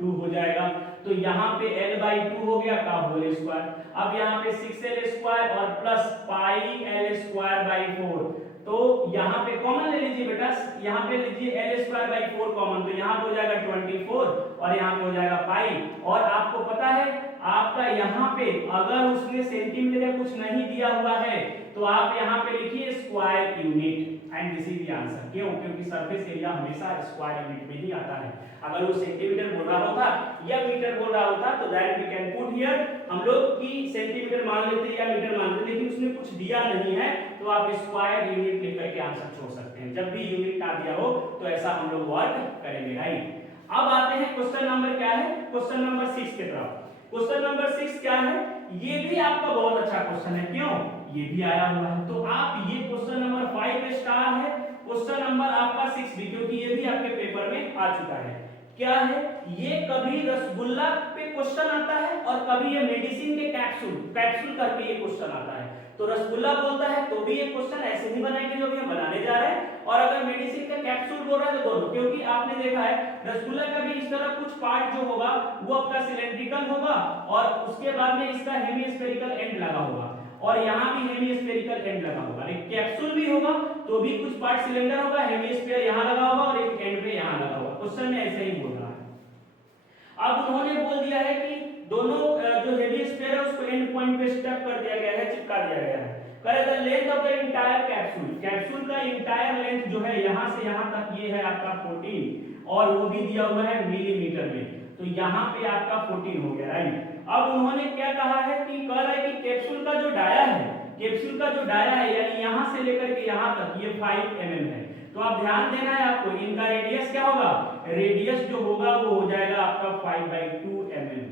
2 हो जाएगा। तो यहाँ पे l बाई 2 हो गया का होल स्क्वायर। अब यहाँ पे 6l स्क्वायर और plus pi l square by 4, तो यहाँ पे कॉमन ले लीजिए बेटा, यहाँ पे लीजिए l स्क्वायर बाई 4 कॉमन, तो यहाँ पे हो जाएगा 24 और यहाँ पे हो जाएगा पाई। और आपको पता है आपका यहाँ पे अगर उसने सेंटीमीटर या कुछ नहीं दिया हुआ है तो आप यहाँ पे लिखिए square unit and this is the answer. क्यों? क्योंकि सरफेस एरिया हमेशा स्क्वायर यूनिट में ही आता है। अगर वो सेंटीमीटर बोल रहा होता या मीटर बोल रहा होता तो that we can put here, हम लोग की सेंटीमीटर मान लेते या मीटर मान लेते, लेकिन उसने कुछ दिया नहीं है तो आप स्क्वायर यूनिट लिख करके आंसर छोड़ सकते हैं। जब भी यूनिट ना दिया हो तो ऐसा हम लोग वर्क करेंगे, राइट। अब आते हैं क्वेश्चन नंबर क्या है, क्वेश्चन नंबर 6 के तरफ। क्वेश्चन नंबर 6 क्या है, ये भी आपका बहुत अच्छा क्वेश्चन है, क्यों? ये भी आया हुआ है। तो आप ये क्वेश्चन नंबर 5 स्टार है, क्वेश्चन नंबर आपका 6 भी, क्योंकि ये भी आपके पेपर में आ चुका है। क्या है ये, कभी रसगुल्ला पे क्वेश्चन आता है और कभी ये मेडिसिन के कैप्सूल करके ये क्वेश्चन आता है। तो रसगुल्ला बोलता है तो भी ये क्वेश्चन ऐसे ही बनाएंगे जो भी हम बनाने जा रहे हैं, और अगर मेडिसिन का कैप्सूल बोल रहा है तो दोनों, क्योंकि आपने देखा है रसगुल्ला का भी इस तरह कुछ पार्ट जो होगा वो आपका सिलेंड्रिकल होगा और उसके बाद में इसका हेमिस्फेरिकल एंड लगा होगा और यहाँ भी हेमिस्फेरिकल एंड लगा होगा। लेकिन कैप्सूल भी होगा तो भी कुछ पार्ट सिलेंडर होगा, हेमिस्फीयर यहाँ लगा होगा और एक एंड पे यहाँ लगा होगा। क्वेश्चन में ऐसे ही बोल रहा है। अब उन्होंने बोल दिया है कि दोनों जो हेमिस्फीयर है उसको एंड पॉइंट पे स्टक कर दिया गया है, चिपका दिया गया है। करे the length of the entire capsule, capsule का एंटायर लेंथ जो है यहाँ से यहाँ तक ये है आपका 14 और वो भी दिया हुआ है मिलीमीटर में, तो यहाँ पे आपका 14 हो गया, राइट। अब उन्होंने क्या कहा है कि कह रहा है कि कैप्सूल का जो डाया है, कैप्सूल का जो डाया है यानी यहाँ से लेकर के यहाँ तक ये 5 mm है। तो आप ध्यान देना है आपको, इनका रेडियस क्या होगा, रेडियस जो होगा वो हो जाएगा आपका 5/2 mm।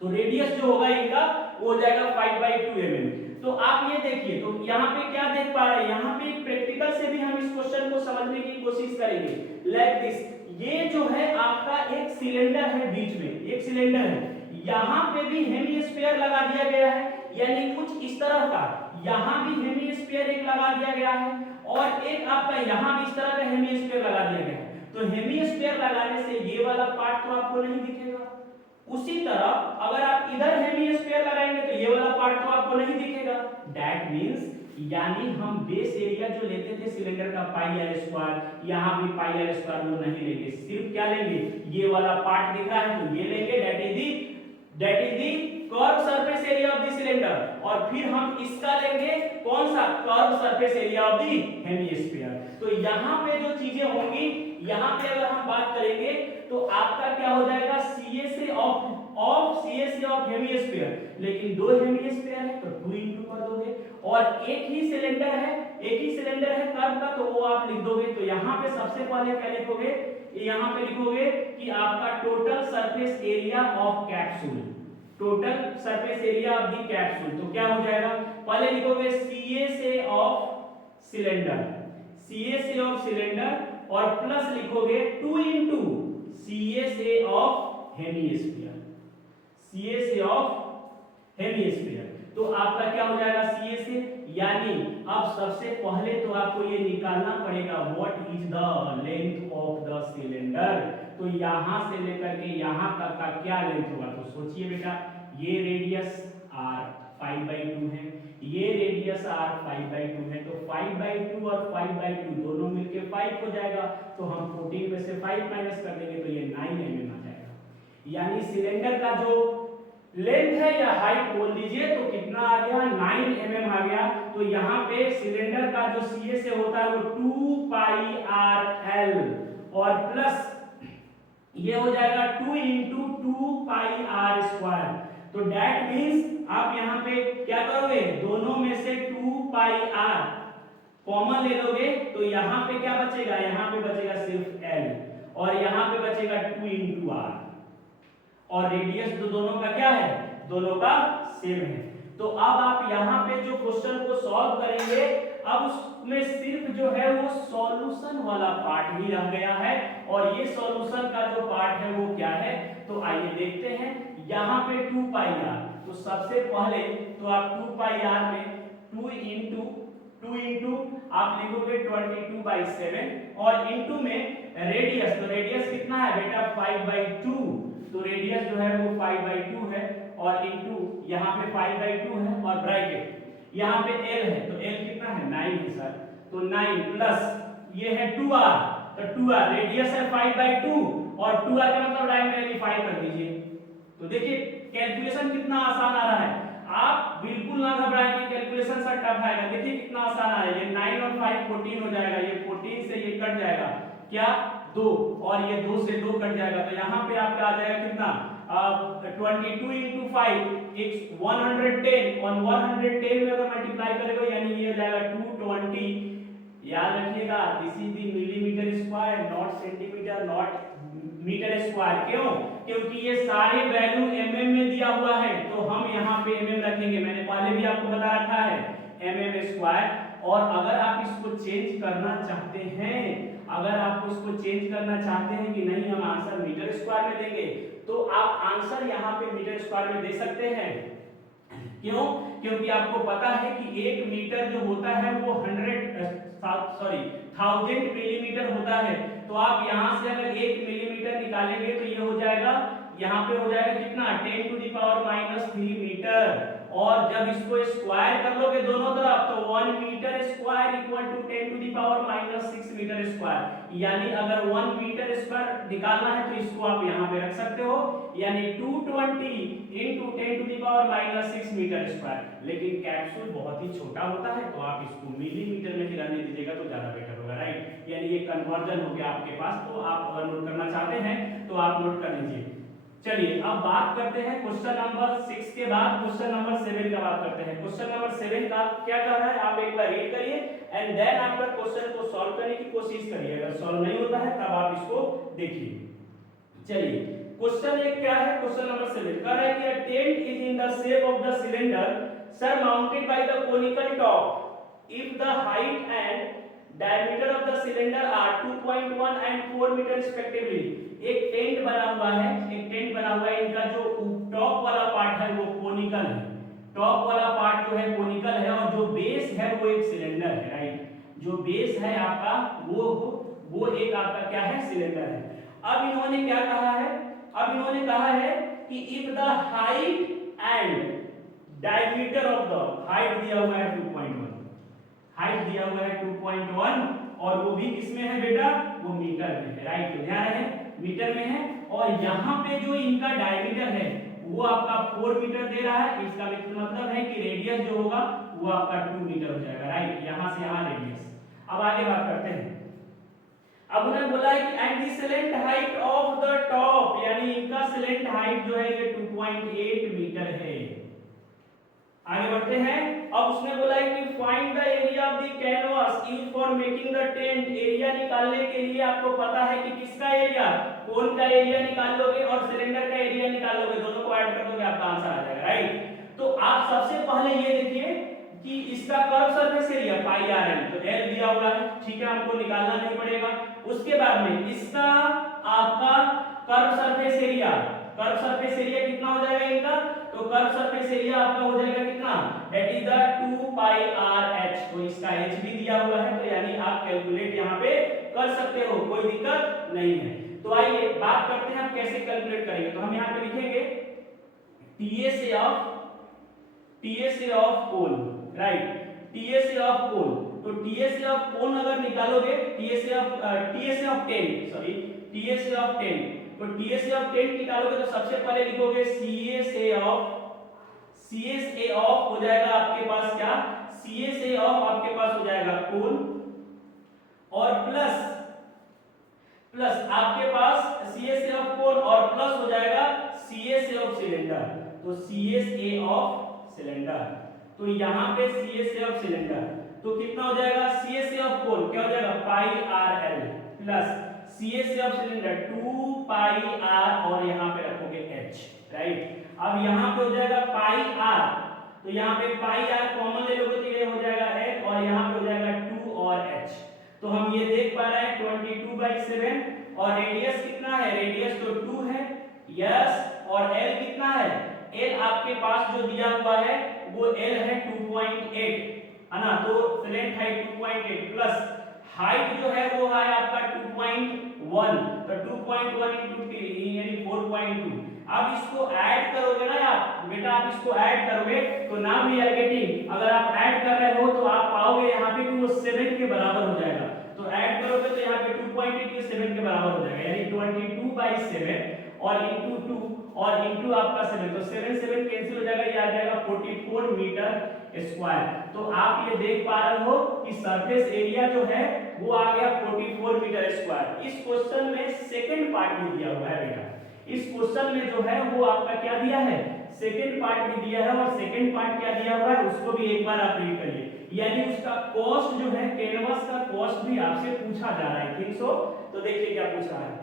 तो रेडियस जो होगा इनका वो हो जाएगा 5/2 mm। तो आप ये देखिए, तो यहाँ पे क्या देख पा रहे हैं, यहाँ पे प्रैक्टिकल से भी हम इस क्वेश्चन को समझने की कोशिश करेंगे। लाइक दिस, ये जो है आपका एक सिलेंडर है, बीच में एक सिलेंडर है, यहाँ पे भी हेमिस्फीयर लगा दिया गया है, यानी कुछ इस तरह का, यहाँ भी हेमिस्फीयर एक लगा दिया गया है और एक आपका यहाँ भी इस तरह का हेमिस्फीयर लगा दिया गया है। तो हेमिस्फीयर लगाने से ये वाला पार्ट तो आपको नहीं दिखेगा, उसी तरह अगर आप इधर हेमिस्फीयर लगाएंगे तो ये वाला पार्ट तो आपको नहीं दिखेगा। दैट मींस यानी हम बेस एरिया जो लेते थे सिलेंडर का पाई आर स्क्वायर, यहाँ भी पाई आर स्क्वायर वो नहीं लेंगे, सिर्फ क्या लेंगे, ये वाला पार्ट दिख रहा है तो ये लेंगे, that is the curve surface area of the cylinder, और फिर हम इसका लेंगे कौन सा, curve surface area of the hemisphere. तो यहाँ पे जो चीजें होंगी, यहाँ पे अगर हम बात करेंगे तो आपका क्या हो जाएगा, CA से ऑफ हेमिस्फीयर, लेकिन दो हेमिस्फीयर है तो 2 इंटू कर दोगे, और एक ही सिलेंडर है कर्व का, तो वो आप लिख दोगे। तो यहाँ पे सबसे पहले क्या लिखोगे, यहाँ पे लिखोगे कि आपका total surface area of capsule, total surface area of the capsule, तो क्या हो जाएगा, पहले लिखोगे CA से ऑफ सिलेंडर और प्लस लिखोगे 2 इंटू CA से ऑफ हेमिस्फीयर, तो आपका क्या हो जाएगा CA से, यानी अब सबसे पहले तो आपको ये निकालना पड़ेगा what is the length of the cylinder. तो यहां से लेकर के यहां तक का क्या लेंथ होगा, तो सोचिए बेटा, ये रेडियस r 5/2 है, ये रेडियस r 5/2 है, तो 5/2 और 5/2 दोनों मिलके 5 हो जाएगा, तो हम 14 में से 5 माइनस कर देंगे तो ये 9 mm आ जाएगा। यानी सिलेंडर का जो लेंथ है या हाइट बोल दीजिए तो कितना आ गया, 9 mm आ गया। तो यहाँ पे सिलेंडर का जो CA से होता है वो 2 पाई r l और प्लस ये हो जाएगा 2 into 2 पाई r स्क्वायर। तो दैट मींस आप यहाँ पे क्या करोगे, दोनों में से 2 पाई r कॉमन ले लोगे, तो यहाँ पे क्या बचेगा, यहाँ पे बचेगा सिर्फ l और यहाँ पे बचेगा 2 into r और रेडियस तो दोनों का क्या है, दोनों का सेम है। तो अब आप यहाँ पे जो क्वेश्चन को सॉल्व करेंगे, अब उसमें सिर्फ जो है वो सॉल्यूशन वाला पार्ट ही रह गया है और ये सॉल्यूशन का जो पार्ट है वो क्या है, तो आइए देखते हैं। यहाँ पे 2 पाई r, तो सबसे पहले तो आप 2 पाई r में 2 इंटू आप लिखोगे 22/7 और इंटू में रेडियस, तो रेडियस कितना है बेटा 5/2, तो रेडियस जो है वो 5/2 है और इंटू यहाँ पे 5/2 है और ब्रैकेट यहाँ पे l है, तो l कितना है 9 है सर, तो 9 प्लस ये है 2r, तो 2r रेडियस है 5/2 और 2r का मतलब डायमीटर 5 कर दीजिए। तो देखिए कैलकुलेशन कितना आसान आ रहा है, आप बिल्कुल ना घबराएं कि कैलकुलेशन सर टफ आएगा। देखिए कितना आसान है, ये 9 और 5 14 हो जाएगा, ये 14 से ये कट जाएगा क्या 2 और ये 2 से 2 कट जाएगा, तो यहाँ पे आपका आ जाएगा कितना 22 into 5 इट्स 110 और 110 में अगर मल्टीप्लाई करेगा यानी ये हो जाएगा 220। याद रखिएगा this is the millimetre square not centimetre not metre square. क्यों, क्योंकि ये सारे वैल्यू mm में दिया हुआ है, तो हम यहाँ पे mm रखेंगे, मैंने पहले भी आपको बता रखा है mm स्क्वायर। और अगर आप इसको चेंज करना चाहते हैं, अगर आप उसको चेंज करना चाहते हैं कि नहीं हम आंसर मीटर स्क्वायर में देंगे, तो आप आंसर यहाँ पे मीटर स्क्वायर में दे सकते हैं। क्यों, क्योंकि आपको पता है कि 1 मीटर जो होता है वो 1000 मिलीमीटर होता है, तो आप यहाँ से अगर 1 मिलीमीटर निकालेंगे तो ये हो जाएगा, यहाँ पे हो जाएगा कितना 10⁻³ मीटर, और जब इसको स्क्वायर कर लोगे दोनों तरफ तो 1 metre square equal to 10⁻⁶ metre square. यानी अगर 1 मीटर स्क्वायर निकालना है तो इसको आप यहाँ पे रख सकते हो, यानी 220 into 10⁻⁶ मीटर स्क्वायर। लेकिन कैप्सूल बहुत ही छोटा होता है तो आप इसको मिलीमीटर में ही रहने दीजिएगा तो ज्यादा बेटर होगा, राइट। यानी ये कन्वर्जन हो गया आपके पास, तो आप अगर नोट करना चाहते हैं तो आप नोट कर लीजिए। चलिए अब बात करते हैं क्वेश्चन नंबर 6 के बाद क्वेश्चन नंबर 7 का बात करते हैं। क्वेश्चन नंबर 7 का क्या कह रहा है, आप एक बार रीड करिए एंड देन आफ्टर क्वेश्चन को सॉल्व करने की कोशिश करिए। अगर सॉल्व नहीं होता है तब आप इसको देखिए। चलिए क्वेश्चन एक क्या है, क्वेश्चन नंबर 7 कह रहा है कि a tent is in the shape of the cylinder surmounted by the conical top if the height and diameter of the cylinder are 2.1 and 4 meter respectively। एक टेंट बना हुआ है, एक टेंट बना हुआ है, इनका जो टॉप वाला पार्ट है वो कोनिकल है, टॉप वाला पार्ट जो है कोनिकल है और जो बेस है वो एक सिलेंडर है, राइट। जो बेस है आपका वो एक आपका क्या है, सिलेंडर है। अब इन्होंने क्या कहा है, अब इन्होंने कहा है कि if the height and diameter of the, height दिया हुआ है 2.1, हाइट दिया हुआ है 2.1 और वो भी किसमें है बेटा, वो मीटर में है, राइट। तो ध्यान रहे मीटर में है और यहाँ पे जो इनका डायमीटर है वो आपका 4 मीटर दे रहा है, इसका मतलब है कि रेडियस जो होगा वो आपका 2 मीटर हो जाएगा, राइट। यहाँ से यहाँ रेडियस। अब आगे बात करते हैं। अब उन्होंने बोला है कि and the slant height of the top, यानी इनका सिलेंट हाइट जो है ये 2.8 मीटर है। आगे बढ़ते हैं। अब उसने बोला है कि find the area of the canvas used for making the tent. Area निकालने के लिए आपको पता है कि किसका एरिया, कोन का एरिया निकाल लोगे और सिलेंडर का एरिया निकाल लोगे, दोनों को ऐड कर दोगे आपका आंसर आ जाएगा, राइट। तो आप सबसे पहले ये देखिए कि इसका curve surface area pi r L, तो एल दिया हुआ है, ठीक है, हमको निकालना नहीं पड़ेगा। उसके बाद में इसका आपका curve surface area, curve surface area कितना हो जाएगा इनका, तो कर्व सरफेस एरिया आपका हो जाएगा कितना, that is the 2 pi R H. तो इसका एच भी दिया हुआ है, तो यानी आप कैलकुलेट यहाँ पे कर सकते हो, कोई दिक्कत नहीं है। तो आइए बात करते हैं हम कैसे कैलकुलेट करेंगे। तो हम यहाँ पे लिखेंगे टीएसए ऑफ कोल, राइट, टीएसए ऑफ कोल। तो टीएसए ऑफ कोल अगर निकालोगे, TSA of 10, sorry, TSA of 10, तो टीएसए ऑफ 10 निकालोगे तो सबसे पहले लिखोगे सीएसए ऑफ हो जाएगा आपके पास क्या, सीएसए ऑफ आपके पास हो जाएगा कोल, और प्लस आपके पास सीएसए ऑफ कोल और प्लस हो जाएगा सीएसए ऑफ सिलेंडर। तो सीएसए ऑफ सिलेंडर, तो यहां पे सीएसए ऑफ सिलेंडर, तो कितना हो जाएगा, सीएसए ऑफ कोल क्या हो जाएगा, pi r l, plus CSA of cylinder 2 pi r, और यहां पे रखोगे एच, राइट। अब यहां पे हो जाएगा पाई आर, तो यहां पे पाई आर कॉमन ले लोगे तो ये हो जाएगा एच, और यहां पे हो जाएगा 2 और एच। तो हम ये देख पा रहे हैं 22/7, और रेडियस कितना है, रेडियस तो 2 है, यस, और एल कितना है, एल आपके पास जो दिया हुआ है वो एल है 2.8, है ना, तो फिलेट हाइट 2.8 प्लस हाइट जो है वो है आपका 2.1, तो 2.1 into 3 यानी 4.2। अब इसको ऐड करोगे ना आप बेटा, आप इसको ऐड करोगे तो नाउ वी आर गेटिंग, अगर आप ऐड कर रहे हो तो आप पाओगे यहाँ पे कि वो 7 के बराबर हो जाएगा। तो ऐड करोगे तो यहाँ पे 2.8 के 7 के बराबर हो जाएगा, यानी 22/7 और इंटू 2 और इंटू आपका 7, तो 7 कैंसिल हो जाएगा, ये आ जाएगा 44 मीटर स्क्वायर। तो आप ये देख पा रहे हो कि सरफेस एरिया जो है वो आ गया 44 मीटर स्क्वायर। इस क्वेश्चन में सेकंड पार्ट भी दिया हुआ है बेटा, इस क्वेश्चन में जो है वो आपका क्या दिया है, सेकंड पार्ट भी दिया है, और सेकंड पार्ट क्या दिया हुआ है उसको भी एक बार आप रीड करिए, यानी उसका कॉस्ट जो है, कैनवास का कॉस्ट भी आपसे पूछा जा रहा है, ठीक सो। तो देखिए क्या पूछ रहा है,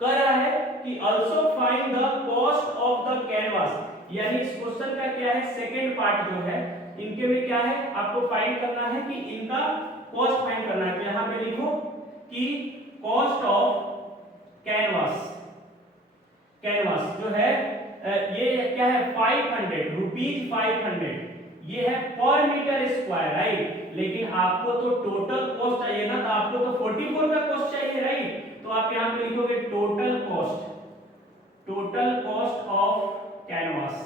कह रहा है कि also find the cost of the canvas, यानी इस क्वेश्चन का क्या है, सेकंड पार्ट जो है इनके में क्या है, आपको फाइंड करना है कि इनका कॉस्ट फाइंड करना है। तो यहां पे लिखो कि कॉस्ट ऑफ कैनवास, कैनवास जो है ये क्या है 500 रुपीज, 500 ये है पर मीटर स्क्वायर, राइट। लेकिन आपको तो टोटल कॉस्ट चाहिए ना, तो आपको तो 44 का कॉस्ट चाहिए, राइट। तो आप यहां पे लिखोगे टोटल कॉस्ट ऑफ कैनवास,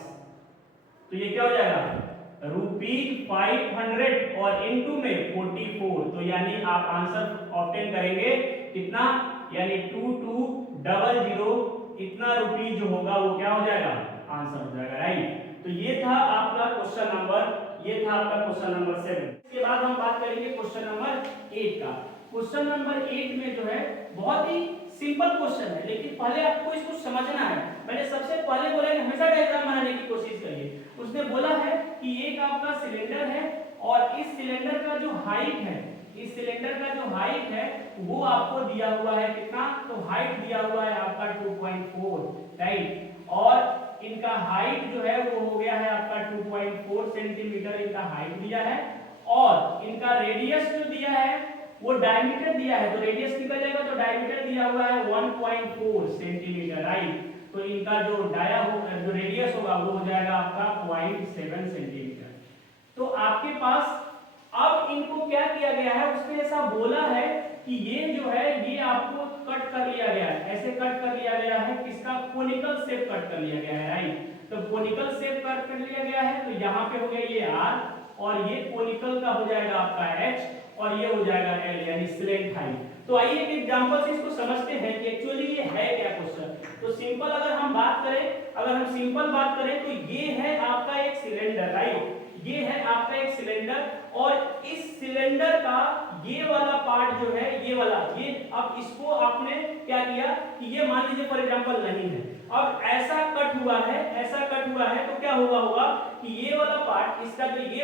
तो ये क्या हो जाएगा रुपीज 500 और इनटू में 44, तो यानी आप आंसर ऑब्टेन करेंगे कितना, यानी 2200, इतना रुपीज जो होगा वो क्या हो जाएगा, आंसर हो जाएगा, राइट। तो ये था आपका क्वेश्चन नंबर 7। इसके बाद हम बात करेंगे क्वेश्चन नंबर 8 का। क्वेश्चन नंबर 8 में जो है बहुत ही सिंपल क्वेश्चन है, लेकिन पहले आपको इसको समझना है। मैंने सबसे पहले बोला है हमेशा डायग्राम बनाने की कोशिश करिए। उसने बोला है कि एक आपका सिलेंडर है, और इस सिलेंडर का जो हाइट है, इस सिलेंडर का जो हाइट है वो आपको दिया हुआ है कितना, तो हाइट दिया हुआ है आपका 2.4, राइट। और इनका हाइट जो है वो हो गया है आपका 2.4 सेंटीमीटर इनका हाइट दिया है, और इनका रेडियस जो दिया है वो डायमीटर दिया है, तो रेडियस निकल जाएगा, तो डायमीटर दिया हुआ है 1.4 सेंटीमीटर, राइट। तो इनका जो जो रेडियस होगा वो हो जाएगा आपका 0.7 सेंटीमीटर। तो आपके पास अब इनको क्या किया गया है, उसने ऐसा बोला है कि ये जो है ये आपको कट कर लिया गया है, ऐसे कट कर लिया गया है, किसका, कोनिकल शेप कट कर लिया गया है, राइट। तो कोनिकल शेप कट कर लिया गया है, तो यहाँ पे हो गया ये R, और ये कोनिकल का हो जाएगा आपका H, और ये हो जाएगा L, यानी स्लेंट हाइट। तो आइए एक एग्जांपल से इसको समझते हैं कि एक्चुअली ये है क्या क्वेश्चन। तो सिंपल अगर हम बात करें तो ये है आपका एक सिलेंडर, राइट, ये है आपका एक सिलेंडर, और इस सिलेंडर का ये वाला पार्ट जो है, ये वाला, ये अब इसको आपने क्या किया कि ये मान लीजिए फॉर एग्जांपल नहीं है, अब ऐसा कट हुआ है, तो क्या होगा कि ये वाला पार्ट, इसका जो ये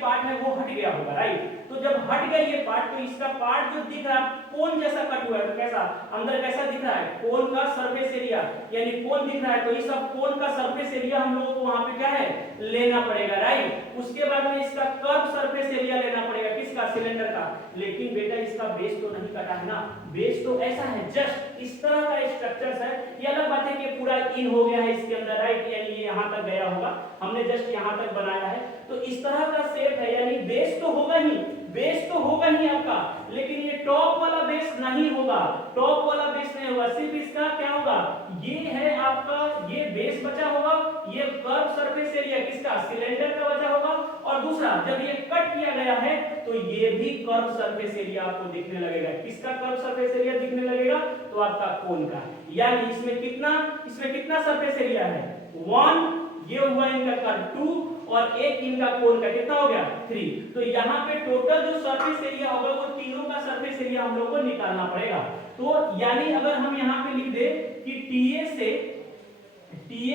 पार्ट है वो हट गया होगा, राइट। तो जब हट गया ये पार्ट, तो इसका पार्ट जो दिख रहा है कोन जैसा कट हुआ है, तो कैसा अंदर कैसा दिख रहा है, कोन का सरफेस एरिया, यानी कोन दिख रहा है, तो इस सब कोन का सरफेस एरिया हम लोगों को वहां पे क्या है लेना पड़ेगा, राइट। उसके बाद में इसका कर्व सरफेस एरिया लेना पड़ेगा, किसका, सिलेंडर का। लेकिन बेटा इसका बेस तो नहीं कटा है ना, बेस तो ऐसा है, जस्ट इस तरह का स्ट्रक्चर है। ये अलग बात है कि पूरा इन हो गया है इसके अंदर, राइट, यानी ये यहां तक गया होगा, हमने जस्ट यहां तक बनाया है, तो इस तरह का शेप है, यानी बेस तो होगा ही आपका, लेकिन ये टॉप वाला बेस नहीं होगा, सिर्फ इसका क्या होगा, ये है आपका, ये बेस बचा होगा, ये कर्व सरफेस एरिया किसका, सिलेंडर का बचा होगा, और दूसरा जब ये कट किया गया है तो ये भी कर्व सरफेस एरिया आपको दिखने लगेगा। किसका कर्व सरफेस एरिया दिखने लगेगा, तो आपका कोन का। यानी इसमें कितना सरफेस एरिया है 1, ये हुआ इनका कर्व 2, और एक इनका कोन का कितना हो गया 3। तो यहाँ पे टोटल जो सरफेस एरिया होगा वो तीनों का सरफेस एरिया हम लोग को निकालना पड़ेगा। तो यानी अगर हम यहाँ पे लिख दे कि TA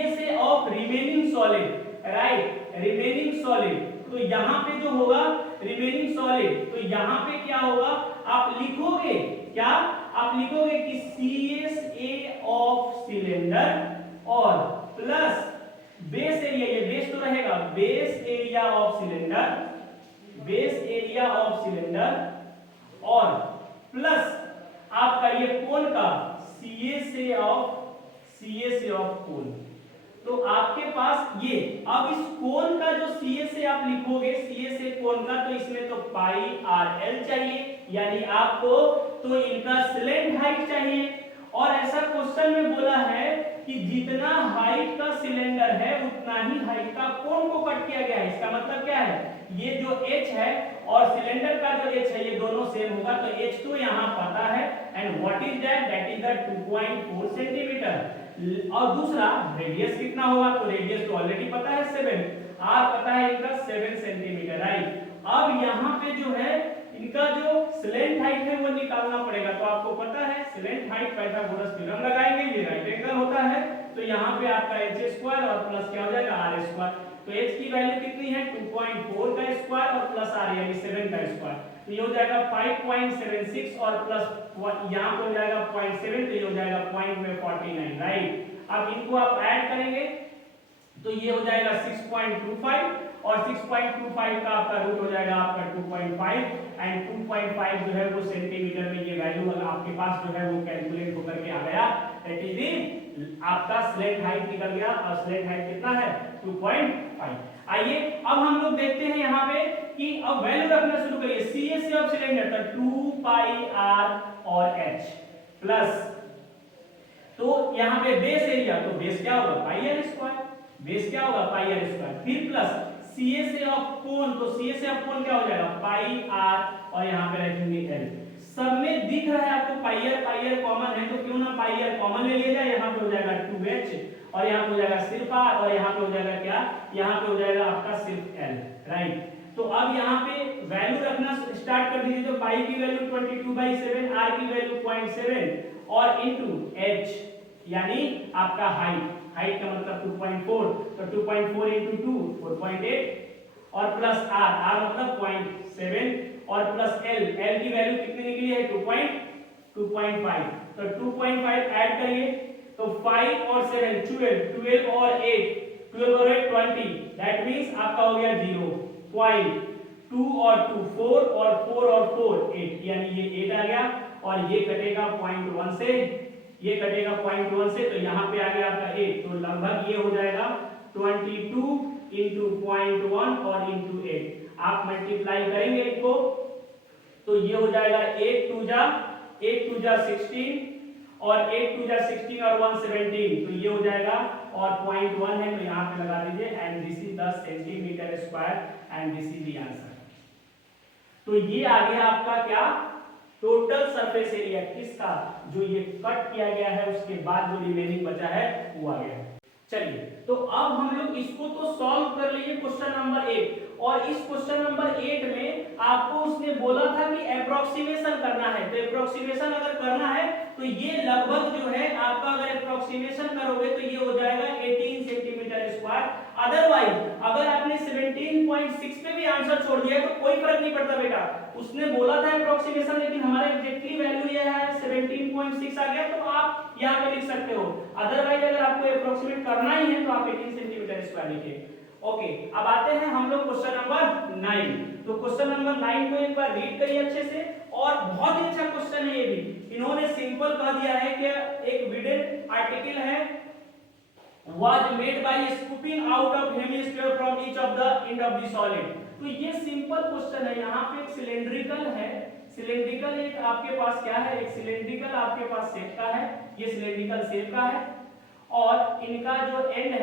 से of remaining solid, right, remaining solid, तो यहाँ पे जो होगा रिमेनिंग सॉलिड, तो यहाँ पे क्या होगा, आप लिखोगे क्या, आप लिखोगे कि CSA ऑफ सिलेंडर और प्लस बेस एरिया, ये बेस तो रहेगा, बेस एरिया ऑफ सिलेंडर और प्लस आपका ये कोन का CSA ऑफ कोन। तो आपके पास ये, अब इस कोन का जो CSA आप लिखोगे, CSA कोन का, तो इसमें तो पाई RL चाहिए, यानी आपको तो इनका स्लैंट हाइट चाहिए। और ऐसा क्वेश्चन में बोला है कि जितना हाइट का सिलेंडर है उतना ही हाइट का कोन को कट किया गया है। इसका मतलब क्या है, ये जो h है और सिलेंडर का जो h है ये दोनों सेम होगा, तो h तो यहाँ पता है, and what is that is the 2.4 centimetre. और दूसरा रेडियस कितना होगा, तो रेडियस तो ऑलरेडी पता है 7, r पता है इनका 7 सेंटीमीटर, राइट। अब यहाँ पे जो है इनका जो स्लैंट हाइट है वो निकालना पड़ेगा। तो आपको पता है स्लैंट हाइट पाइथागोरस थ्योरम लगाएंगे, ये राइट एंगल होता है, तो यहाँ पे आपका h² और प्लस क्या हो जाएगा r²। तो h की वैल्यू कितनी है 2.4 का स्क्वायर और प्लस r यानी 7 का स्क्वायर, तो ये हो जाएगा 5.76 और प्लस यहाँ पे हो जाएगा 0.7, तो ये हो जाएगा पॉइंट में 49, राइट। अब इनको आप ऐड करेंगे तो ये हो जाएगा 6.25 और 6.25 का आपका रूट हो जाएगा आपका 2.5, एंड 2.5 जो है वो सेंटीमीटर में ये वैल्यू आपके पास जो है वो कैलकुलेट होकर के आ गया, दैट इज आपका स्लैंट हाइट निकल गया, और स्लैंट हाइट कितना है 2.5। आइए अब हम लोग देखते हैं यहाँ पे कि अब वैल्यू रखना शुरू करिए। CSA ऑफ सिलेंडर तो 2 पाई r और h प्लस, तो यहाँ पे बेस एरिया, तो बेस क्या होगा पाई r स्क्वायर, बेस क्या होगा पाई r स्क्वायर, फिर प्लस CSA ऑफ कोन, तो CSA ऑफ कोन क्या हो जाएगा पाई r और यहाँ पे रखेंगे l। सब में दिख रहा है आपको पाई r कॉमन है, तो क्यों ना पाई r कॉमन ले लिया जाए। यहाँ पे हो जाएगा 2h और यहाँ पे हो जाएगा सिर्फ r, और यहाँ पे हो जाएगा क्या, यहाँ पे हो जाएगा आपका सिर्फ l, राइट। तो अब यहाँ पे वैल्यू रखना स्टार्ट कर दीजिए। तो पाई की वैल्यू 22/7, r की वैल्यू 0.7 और इनटू h यानी आपका हाइट का मतलब 2.4, तो 2.4 into 2 4.8 और प्लस r मतलब 0.7 और प्लस l की वैल्यू कितनी निकली है 2.5, तो 2.5 ऐड करिए, तो 5 और 7 12 और 8 20, दैट मींस आपका हो गया 0.2 और 2 4 और 4 और 4 8, यानी ये 8 आ गया, और ये कटेगा 0.1 से, ये कटेगा 0.1 से, तो यहाँ पे आ गया आपका 8, तो लगभग ये हो जाएगा 22 into 0.1 और into 8। आप मल्टीप्लाई करेंगे इनको तो ये हो जाएगा 8 2 जा 16 और 8 2 जा 16 और 1 17, तो ये हो जाएगा, और 0.1 है तो यहाँ पे लगा दीजिए, and this is 10 centimetre square, and this is the answer. तो ये आ गया आपका क्या, टोटल सरफेस एरिया किसका, जो ये कट किया गया है उसके बाद जो रिमेनिंग बचा है वो आ गया। चलिए तो अब हम लोग इसको तो सॉल्व कर लिए क्वेश्चन नंबर 8, और इस क्वेश्चन नंबर 8 में आपको उसने बोला था कि अप्रोक्सीमेशन करना है। तो अप्रोक्सीमेशन अगर करना है तो ये लगभग जो है आपका, अगर अप्रोक्सीमेशन करोगे तो ये हो जाएगा 18 सेंटीमीटर स्क्वायर। अदरवाइज अगर आपने 17.6 पे भी आंसर छोड़ दिया तो कोई फर्क नहीं पड़ता बेटा, उसने बोला था अप्रोक्सीमेशन, लेकिन हमारा एग्जैक्टली वैल्यू ये है 17.6 आ गया, तो आप यहाँ पे लिख सकते हो। अदरवाइज अगर आपको अप्रोक्सीमेट करना ही है तो आप 18 सेंटीमीटर स्क्वायर लिखिए। ओके, अब आते हैं हम लोग क्वेश्चन नंबर 9। तो क्वेश्चन नंबर 9 को एक बार रीड करिए अच्छे से, और बहुत ही अच्छा क्वेश्चन है ये भी। इन्होंने सिंपल कह दिया है कि एक विडेड आर्टिकल है was made by scooping out of hemisphere from each of the end of the solid। तो ये सिंपल क्वेश्चन है। यहाँ पे एक सिलेंड्रिकल है, सिलेंड्रिकल एक आपके पास क्या है, एक सिलेंड्रिकल आपके पास शेप का है, ये सिलेंड्रिकल शेप का है, और इनका जो एंड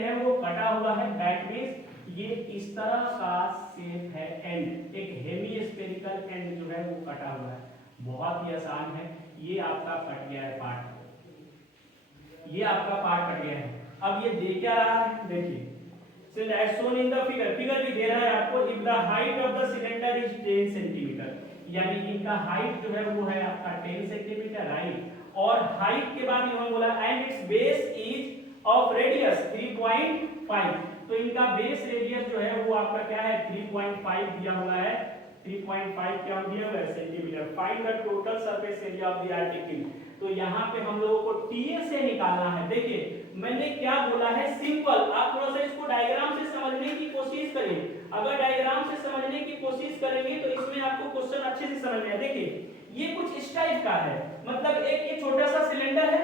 है वो कटा हुआ है। दैट मींस ये इस तरह का शेप है एंड, एक हेमीस्फेरिकल एंड जो है वो कटा हुआ है। बहुत ही आसान है, ये आपका कट गया है पार्ट, ये आपका पार्ट कट गया है। अब ये दे क्या रहा है, देखिए so as shown in the figure भी दे रहा है आपको, if the height of the cylinder is 10 centimetre, यानी इनका हाइट जो है वो है आपका 10 सेंटीमीटर, राइट। और हाइट के बाद इन्होंने बोला and it's base is of radius 3.5, तो इनका बेस रेडियस जो है वो आपका क्या है 3.5 दिया हुआ है। 3.5 क्या दिया हुआ है centimetre. Find the total surface area of the article, तो यहाँ पे हम लोगों को टीए से निकालना है। देखिए मैंने क्या बोला है, सिंपल। आप थोड़ा सा इसको डायग्राम से समझने की कोशिश करिए। अगर डायग्राम से समझने की कोशिश करेंगे तो इसमें आपको क्वेश्चन अच्छे से समझ में आए। देखिए ये कुछ इस टाइप का है, मतलब एक ये छोटा सा सिलेंडर है,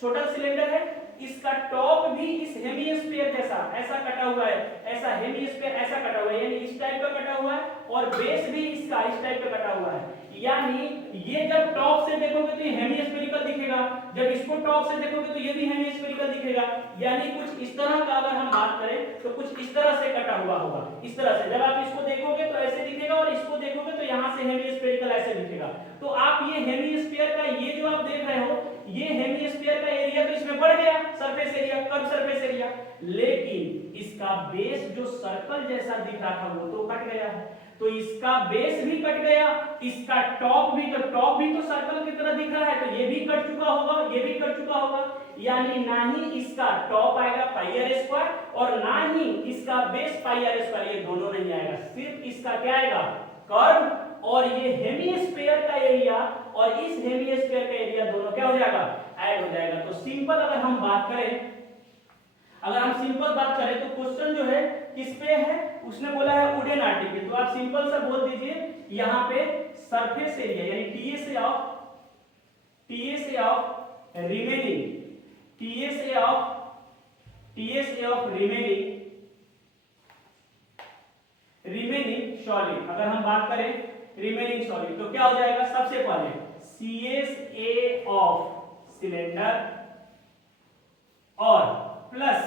छोटा सिलेंडर है, इसका टॉप भी इस हेमीस्फीयर जैसा ऐसा कटा हुआ है, ऐसा हेमीस्फीयर ऐसा कटा हुआ है, यानी इस टाइप का कटा हुआ है, और बेस भी इसका इस टाइप का कटा हुआ है। यानी ये जब टॉप से देखोगे तो ये हेमीस्फेरिकल दिखेगा, जब इसको टॉप से देखोगे तो ये भी हेमीस्फेरिकल दिखेगा। यानी कुछ इस तरह का अगर हम बात करें तो कुछ इस तरह से कटा हुआ होगा, इस तरह से। जब आप इसको देखोगे तो ऐसे दिखेगा, और इसको देखोगे तो यहाँ से हेमीस्फेरिकल ऐसे दिखेगा। तो आप ये हेमीस्फीयर का ये जो आप देख रहे हो, ये हेमीस्फीयर का एरिया तो इसमें बढ़ गया, surface area, curve surface area, लेकिन इसका बेस जो सर्कल जैसा दिख रहा था वो तो कट गया है। तो इसका बेस भी कट गया, इसका टॉप भी तो सर्कल की तरह दिख रहा है, तो ये भी कट चुका होगा, ये भी कट चुका होगा। यानी ना ही इसका टॉप आएगा पाई आर स्क्वायर, और ना ही इसका बेस पाई आर स्क्वायर, ये दोनों नहीं आएगा। सिर्फ इसका क्या आएगा, कर्व, और ये हेमीस्फीयर का एरिया और इस हेमीस्फीयर का एरिया दोनों क्या हो जाएगा, ऐड हो जाएगा। तो सिंपल अगर हम बात करें, तो क्वेश्चन जो है किस पे है, उसने बोला है वुडन आर्टिकल, तो आप सिंपल सा बोल दीजिए यहाँ पे सरफेस एरिया यानी टीए से ऑफ रिमेनिंग सॉलिड। अगर हम बात करें रिमेनिंग सॉलिड तो क्या हो जाएगा, सबसे पहले CSA ऑफ सिलेंडर और प्लस,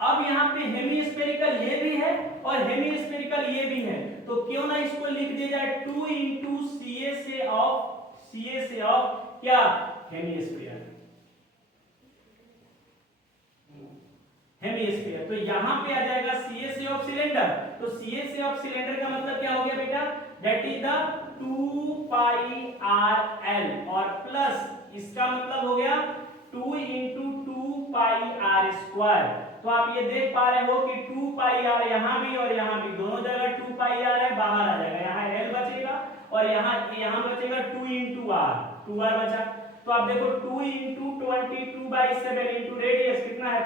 अब यहाँ पे हेमीस्फेरिकल ये भी है और हेमीस्फेरिकल ये भी है, तो क्यों ना इसको लिख दिया जाए 2 into CSA ऑफ क्या, हेमीस्फीयर। तो यहाँ पे आ जाएगा CSA ऑफ सिलेंडर, तो CSA ऑफ सिलेंडर का मतलब क्या हो गया बेटा, that is the 2 pi r L, और प्लस इसका मतलब हो गया 2 into 2 पाई आर स्क्वायर। तो आप ये देख पा रहे हो कि 2 पाई आर यहाँ भी और यहाँ भी, दोनों जगह 2 पाई आर है, बाहर आ जाएगा, यहाँ एल बचेगा और यहाँ बचेगा 2 into r, 2r बचा। तो आप देखो 2 into 22/7 into रेडियस कितना है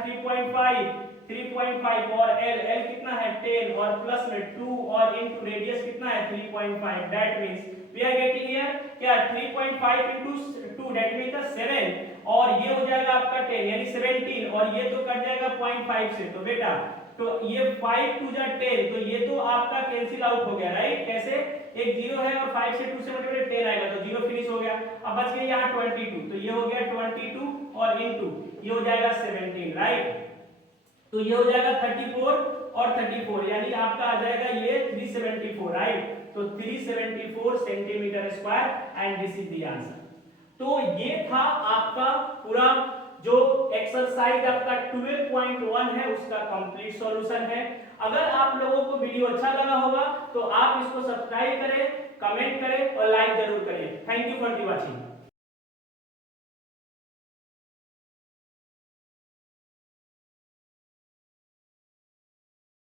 3.5 और एल कितना है 10 और प्लस में 2 और into रेडियस कितना है 3.5। That means we are getting here क्या 3.5 into 2 दैट मींस 7, और ये हो जाएगा आपका 10 यानी 17, और ये तो कट जाएगा 0.5 से। तो बेटा तो ये 5 2 जा 10, तो ये तो आपका कैंसिल आउट हो गया, राइट। कैसे, एक 0 है और 5 से 2 से मल्टीप्लाई 10 आएगा, तो 0 फिनिश हो गया। अब बच गया यहाँ 22, तो ये हो गया 22 और इनटू ये हो जाएगा 17, राइट। तो ये हो जाएगा 34 और 34, यानी आपका आ जाएगा ये 374, राइट। तो 374 centimetre square and this is the answer. तो ये था आपका पूरा जो एक्सरसाइज आपका 12.1 है उसका कंप्लीट सॉल्यूशन है। अगर आप लोगों को वीडियो अच्छा लगा होगा तो आप इसको सब्सक्राइब करें, कमेंट करें और लाइक जरूर करें। Thank you for the watching.